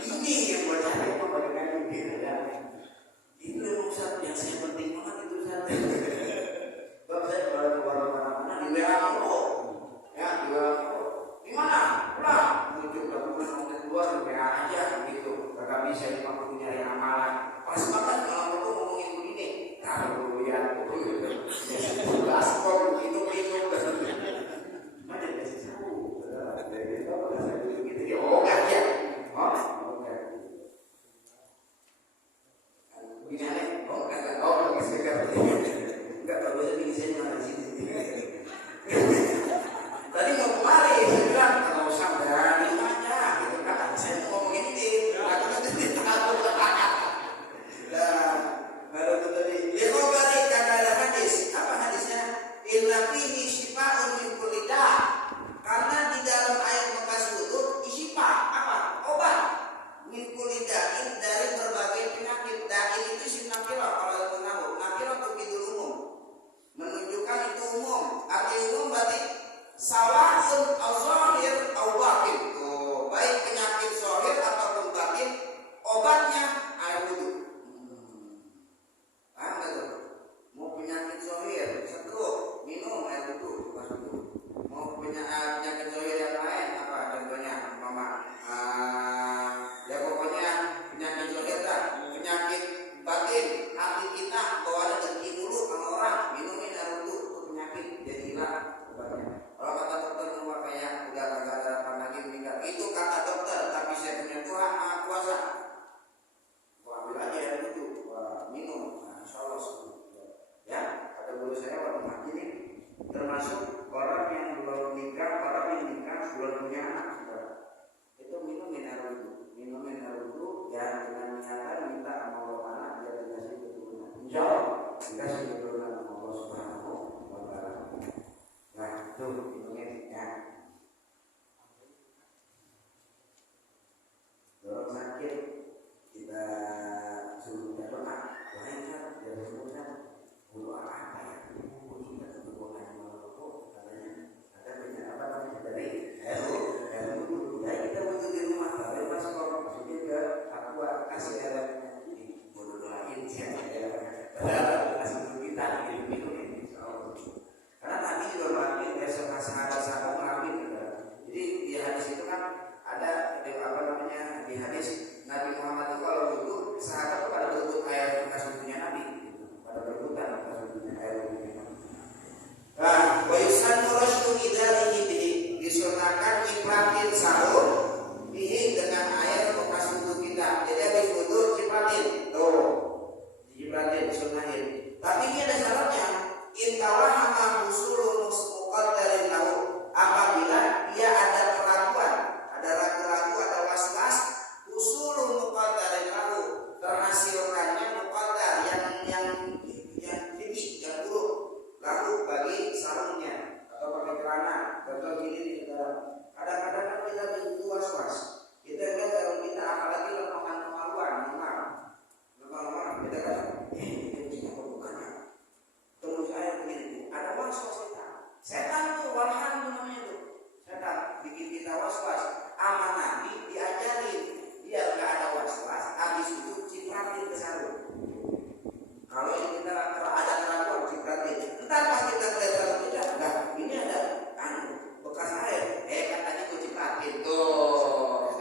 ini yang buat saya membagikan ini ya. Itu yang Ustaz yang saya penting banget itu Ustaz. Kalau saya keluar mana-mana di WA aku, ya di WA aku, di mana? Pulang, muncul tapi mau keluar di WA aja gitu. Gak bisa dipakai nyari amalan. Pas banget kalau aku ngomongin begini, kalau lihat aku jelas kok itu. Mana kasih tahu? Jadi kalau saya begitu ya, oh enggak ya. Gimana? Oh, enggak segar. Enggak tahu saya ini saya mana di sini. Tadi mau kemari, saya bilang kalau sampai aja, gitu kan. Saya mau ngomongin ini, aku nanti tahu. Nah, baru itu tadi. Ya kalau balik karena ada hadis, apa hadisnya? Inna fihi shifa'un min kulli da'. Karena di dalam air bekas wudu isipa apa? Obat. Min kulli da'in dari berbagai penyakit. Da'in itu isim nakirah kalau itu tahu. Nakirah begitu umum. Menunjukkan itu umum. Arti umum berarti sawa'un al-zahir al-batin. Tuh, baik penyakit zahir ataupun batin, obatnya air wudu. Paham enggak tuh? Mau penyakit zahir, stroke, minum air wudu, pas wudu. Mau penyakit zahir yang lain apa contohnya? Mama, ya pokoknya penyakit zahir kan, penyakit batin, hati kita bawaan dengki dulu sama orang, minumin air wudu untuk penyakit jadi hilang obatnya. Kalau kata dokter semua kayak udah kagak ada apa lagi meninggal, itu kata dokter, tapi saya punya Tuhan Maha Kuasa. Gua ambil aja air wudu, minum, insyaallah sembuh. Ya, kata guru saya waktu ngaji nih, termasuk orang yang belum nikah, orang yang nikah belum punya anak, itu minumin air wudu, ya dengan niatan minta sama Allah dia dikasih keturunan. Insyaallah dikasih keturunan Allah Subhanahu wa Ta'ala. Nah, itu hitungin ya. Orang sakit kita suruh dia doa, doain kan, dia sembuh kan. Doa apa ya? Kita doa katanya ada banyak apa namanya dari air wudu. Ya kita wudu di rumah, tapi pas kalau masukin ke aqua kasih air ini, doain siapa ya? Kasih dulu kita minum ini. Karena tadi juga melakukan besok sahabat melakukan juga. Jadi di hadis itu kan ada apa namanya di hadis Nabi Muhammad itu kalau wudu sahabat itu pada berebut air bekas wudunya Nabi, pada berebutan bekas wudunya air wudunya Nabi. Nah, wa yusannu rashdu idalihi bihi, disunahkan cipratin sahur bihi dengan air bekas wudu kita. Jadi habis wudu cipratin, tuh cipratin disunahin. Tapi ini ada syaratnya. Intawahama husulun muqaddarin lahu, apabila dia ada keraguan, ada ragu-ragu, ada was-was, husulun muqaddarin lahu, terhasilkannya muqaddar yang tinggi, yang buruk, lalu bagi sarungnya atau pakai celana. Contoh gini nih, kadang-kadang kan kita begitu was-was, kita lihat sarung kita apalagi lemah kemaluan, kita kata, ini apa bukannya? Tunggu saya begini, ada was-was kita. Setan tuh walhan namanya tuh. Setan bikin kita was-was. Aman Nabi diajarin biar nggak ada was-was. Habis itu cipratin ke sarung. Kalau kita ada keraguan cipratin. Entar pas kita lihat sarung kita, nah ini ada bekas air. Katanya gue cipratin tuh.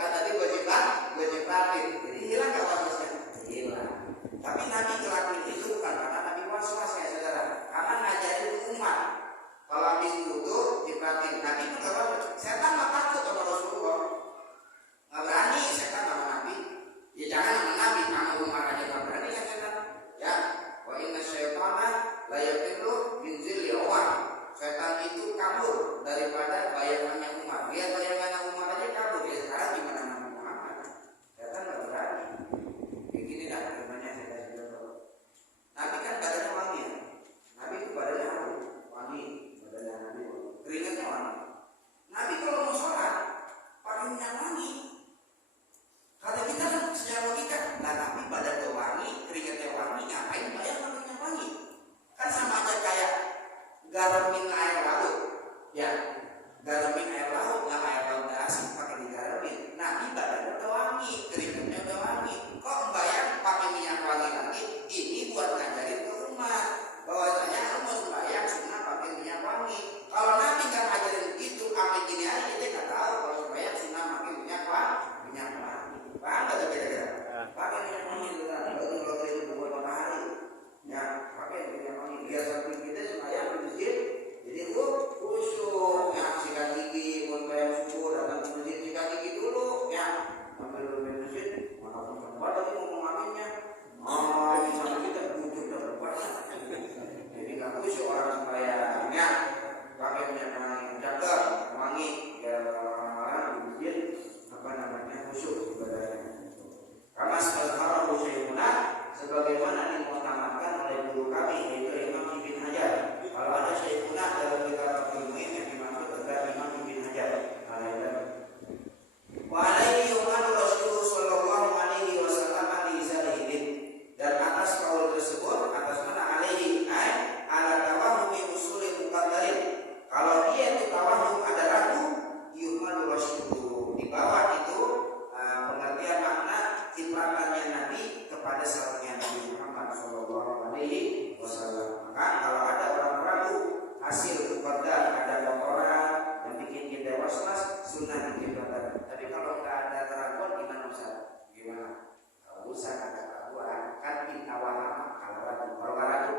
cintakannya Nabi kepada selalunya Nabi Muhammad Shallallahu Alaihi Wasallam. Maka kalau ada orang ragu hasil qadar, ada kotoran yang bikin kita was-was, sunnah bikin qadar. Tapi kalau nggak ada keraguan gimana Ustaz? Gimana? Kalau usah ada keraguan, kan kita waham kalau ragu, kalau nggak ragu.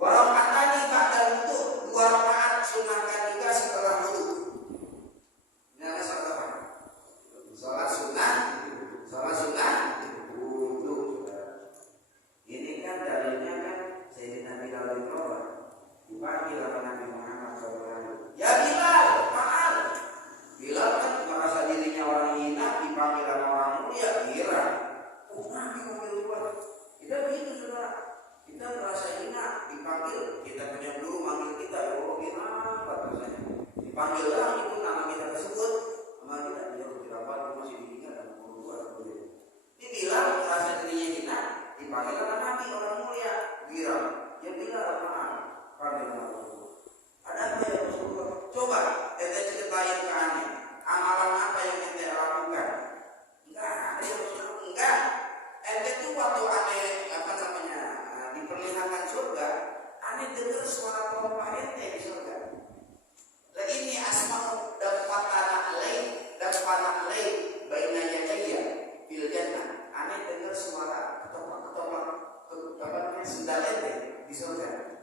Warokatani ba'da wudu, 2 rakaat sunahkan juga setelah wudu. Namanya sholat apa? Sholat sunnah wudu. Ini kan dalilnya kan Sayyidina Bilal bin Rabah dipanggil oleh Nabi Muhammad SAW. Ya Bilal, maaf. Bilal kan merasa dirinya orang hina, dipanggil oleh orang mulia, kira. Nabi manggil gua. Kita begitu saudara. Kita merasa hina, dipanggil, kita punya guru manggil kita, oh gimana rasanya? Dipanggil lah itu nama kita tersebut, nama kita tidak masih diingat dan guru gua. Dibilang merasa dirinya hina, dipanggil oleh Nabi orang mulia, bilang, ya Bilal maaf, panggil nama guru. Ada apa ya Rasulullah? Coba ente ceritain ke aneh, amalan apa yang ente lakukan? Enggak ada ya Rasulullah, enggak. Ente tuh waktu aneh apa namanya diperlihatkan surga, aneh dengar suara pompa ente di surga. Dan ini asma'u dan fatana alaih baina yadayya fil jannah. Aneh dengar suara ketok sendal ente di surga.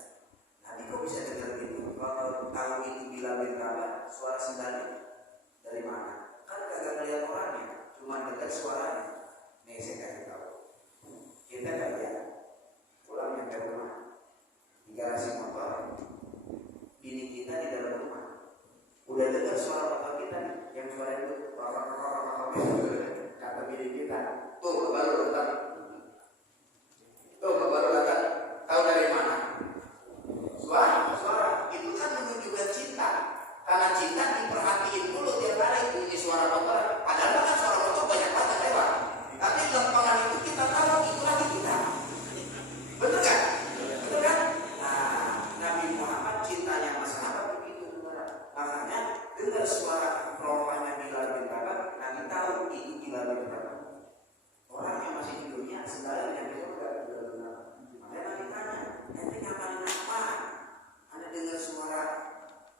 Nanti kok bisa dengar itu? Kalau tahu itu Bilal bin Rabah, suara sendalnya dari mana? Kan kagak lihat orangnya, cuma dengar suaranya. Nih saya kasih tahu. Kita nggak lihat, pulang yang ke rumah di garasi motor, bini kita di dalam rumah, udah dengar suara motor kita yang suara itu, kata bini kita, tuh baru datang, tahu dari mana? Suara itu kan menunjukkan cinta, karena cinta diperhatiin dulu tiap hari bunyi suara motor, padahal kan suara motor banyak banget lewat. Tapi lempengan itu kita tahu itu lagi kita. Betul kan? Betul kan? Nah, Nabi Muhammad cintanya masalah begitu saudara. Makanya dengar suara rohnya Bilal bin Rabah, Nabi tahu itu Bilal bin Rabah. Orang yang masih di dunia sendalnya yang di surga Bilal bin Rabah. Makanya Nabi tanya, ente ngapain apa? Anda dengar suara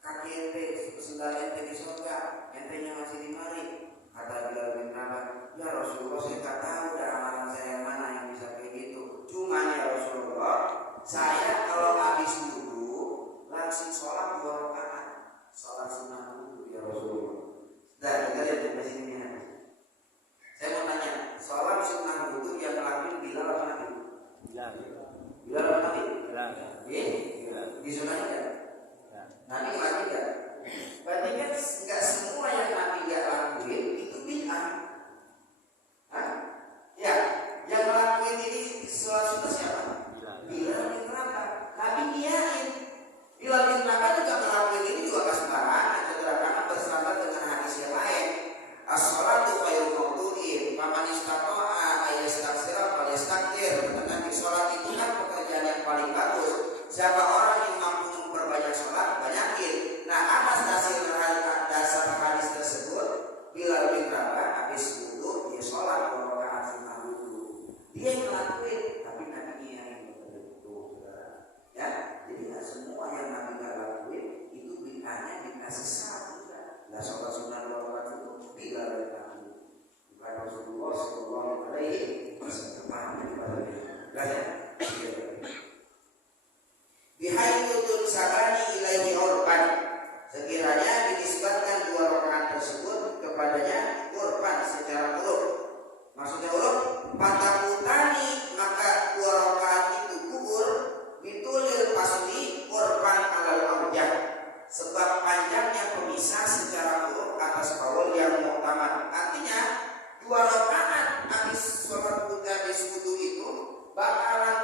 kaki ente, sendal ente di surga, entenya masih di mari. Kata Bilal bin Rabah, ya Rasulullah saya tak tahu dah amalan saya yang mana yang bisa kayak gitu. Cuma ya Rasulullah, saya kalau habis wudu langsung sholat 2 rakaat, sholat sunnah wudu ya Rasulullah. Dan kita lihat di sini ya. Saya mau tanya, sholat sunnah wudu yang ngelakuin Bilal apa Nabi? Bilal apa Nabi? Di sunnah ya? Nabi ngelakuin enggak? Berarti kan nggak semua yang Nabi nggak lakuin itu bid'ah. Ya, yang ngelakuin ini sholat sunnah siapa? Bilal bin Rabah. Nabi ngiyain. Bilal bin Rabah juga ngelakuin ini juga nggak sembarangan. Karena bersama dengan hadis yang lain. As-sholatu khairun mawdu'in. Faman istata'a ayastaghfira falyastakthir. Dengan sholat itu kan pekerjaan yang paling bagus. Siapa orang yang mampu memperbanyak sholat, banyakin. Nah, atas dasar hadis tersebut, Bilal bin Rabah habis wudu dia sholat 2 rakaat sunnah wudu. Dia yang ngelakuin, tapi Nabi yang betul, ya. Jadi nggak semua yang Nabi nggak lakuin itu bid'ahnya dikasih satu. Nah, sholat sunnah 2 rakaat itu Bilal bin Rabah. Bukan Rasulullah Shallallahu Alaihi Wasallam. Belajar. Bihayyutun sabani ilaihi urban. Sekiranya dinisbatkan 2 rakaat tersebut kepadanya urban secara urut. Maksudnya urut, patakutani maka 2 rakaat itu gugur bitulil pasli urban alal aujah. Sebab panjangnya pemisah secara urut atas qaul yang muhtamad. Artinya 2 rakaat habis sholat wudu itu bakalan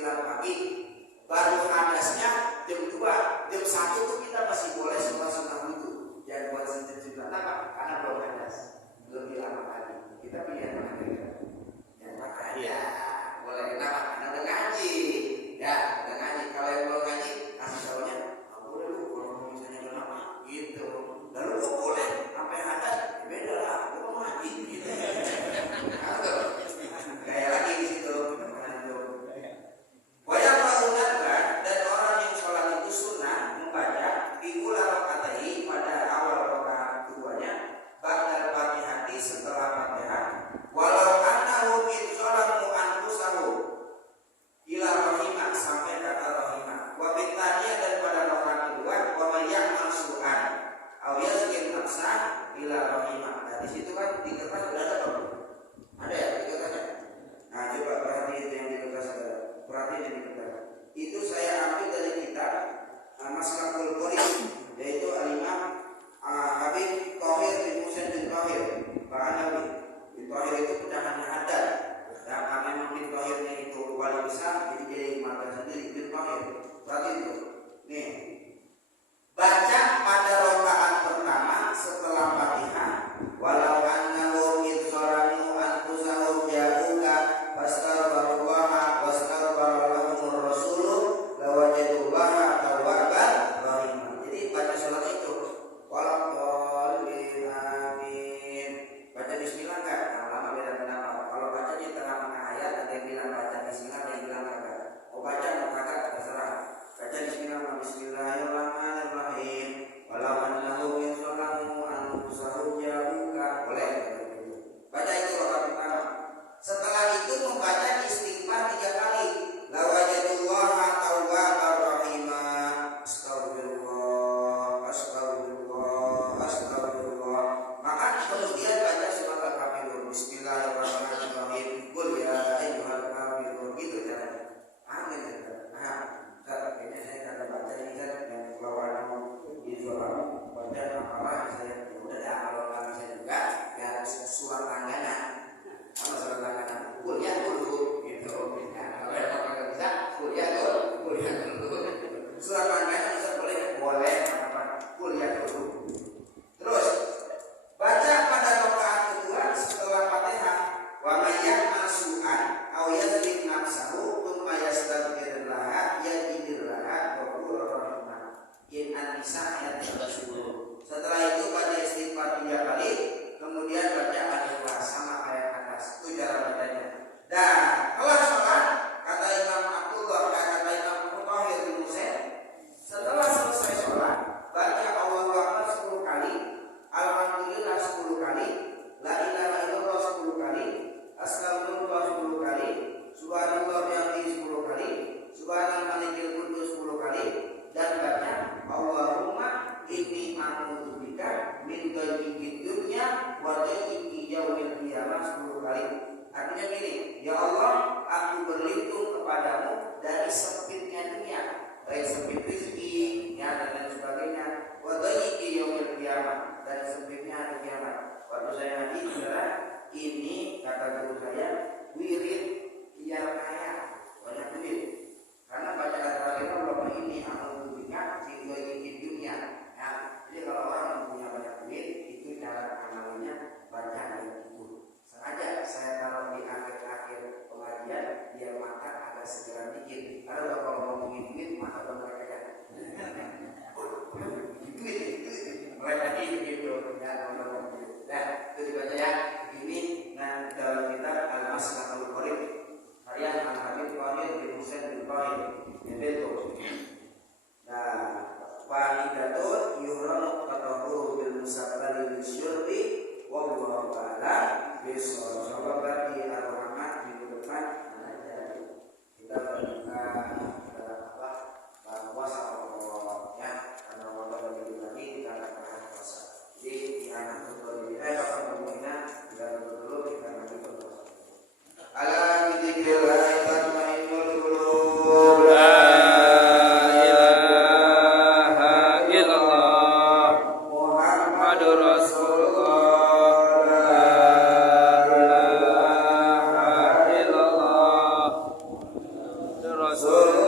9 pagi, baru hadasnya jam 2, jam 1 tuh kita masih boleh sholat sunnah wudhu. Jangan buat jam 9 apa? Karena belum hadas, lebih lama lagi. Kita pilih yang mana kira-kira? Yang mana aja boleh. Kenapa? Karena udah ngaji. Ya, udah ngaji. Kalau yang belum ngaji, kasih tahunya, nggak boleh lu kalau misalnya kenapa? Gitu. Lalu kok boleh? Sampai hadas? Beda lah. Gua mau ngaji. Gitu. Kayak lagi di situ. Wajah bangunan dan orang yang sholat itu sunnah membaca ula rakaataini pada awal rakaat keduanya, ba'dal fatihati setelah fatihah, walau annahu min sholamu anfusahum ila rahimah sampai kata rahimah, wa bitaniya dan pada rakaat kedua, wa may ya'mal su'an aw yazkin nafsah ila rahimah. Nah di situ kan di kertas sudah ada dong. Ada ya di kertasnya. Nah coba perhatiin yang di kertas ada. Perhatiin yang di kertas. Itu saya ambil dari kitab Maslakul Qorib, yaitu Al-Imam Habib Thohir bin Husain bin Thohir Ba'anawi. Bin Thohir itu pecahannya Haddad. Dan karena memang bin Thohirnya itu wali besar, jadi marga sendiri bin Thohir. Perhatiin itu. Nih, baca pada rakaat pertama setelah Fatihah, walau annahu min sholamu anfusahum ya'uka wastaghfirullaha wastaghfara lahumur rasuluh lawajadullaha tawwaban rahimah. Jadi baca salat itu walaqallin amin. Baca bismillah enggak? Nah, lama beda pendapat. Kalau baca di tengah-tengah ayat ada yang bilang baca bismillah, ada yang bilang kagak. Mau baca mau kagak terserah. Baca bismillah, bismillahirrahmanirrahim. Walau annahu min sholamu anfusahum ya'uka. Boleh. Baca itu rakaat pertama. Setelah itu membaca istighfar 3 kali. La wajadullaha tawwabar rahimah. Astagfirullah, astagfirullah, astagfirullah. Maka kemudian baca surat Al-Kafirun. Bismillahirrahmanirrahim. Qul ya ayyuhal kafirun. Gitu caranya. Amin. Nah, kayaknya saya kagak baca ini kan yang lawan di suara baca apalah saya. Udah dah kalau nggak bisa juga ya surat langganan. Sama surat langganan. Kuliah dulu gitu. Nah, kalau yang nggak bisa kuliah dulu. Surat langganan bisa boleh apa kuliah dulu. Terus baca pada rakaat kedua setelah Fatihah, wa may ya'mal su'an aw yazlim nafsahu thumma yastaghfirullah yajidillah ghafurur rahim. In An-Nisa ayat 30. Setelah itu baca istighfar 3 kali, kemudian baca Al-Ikhlas sama ayat atas. Itu cara bacanya. Dan kelar sholat, kata Imam Abdullah, kata Imam Thohir bin Husain, setelah selesai sholat, baca Allahu Akbar 10 kali, Alhamdulillah 10 kali, La ilaha illallah 10 kali, Astagfirullah 10 kali, Subhanallah bihamdihi 10 kali, Subhanal Malikil Qudus 10 kali, dan baca Allahumma inni a'udzubika min dhaiqid dunya wa dhaiqi yaumil qiyamah 10 kali. Artinya gini, ya Allah, aku berlindung kepadamu dari sempitnya dunia, baik sempit rezeki ya dan lain sebagainya, wa dhaiqi yaumil qiyamah, dan sempitnya hari kiamat. Waktu saya ngaji saudara, ini kata guru saya, wirid biar kaya, banyak duit. Karena bacaan terakhir Allah ini a'udzubika min dhaiqid dunya. Ya, jadi kalau orang punya banyak duit, itu cara amalannya baca ayat itu. Sengaja saya taruh di akhir-akhir pengajian biar mata agak segera dikit. Karena kalau ngomongin duit mata udah mulai kayak duit mereka gitu ya. Nah, itu dibaca ya. Ini dan dalam kitab Al-Maslakul Qorib karya Al-Habib Thohir bin Husain bin Thohir itu. Nah, walidatun yuhramu qatahuru bil musabbali bil syurbi wa huwa ta'ala bisawab. Coba berarti Ar-Rahman minggu depan kita puasa Allah ya, karena Ramadan lagi kita akan puasa. Jadi di anak wa sallim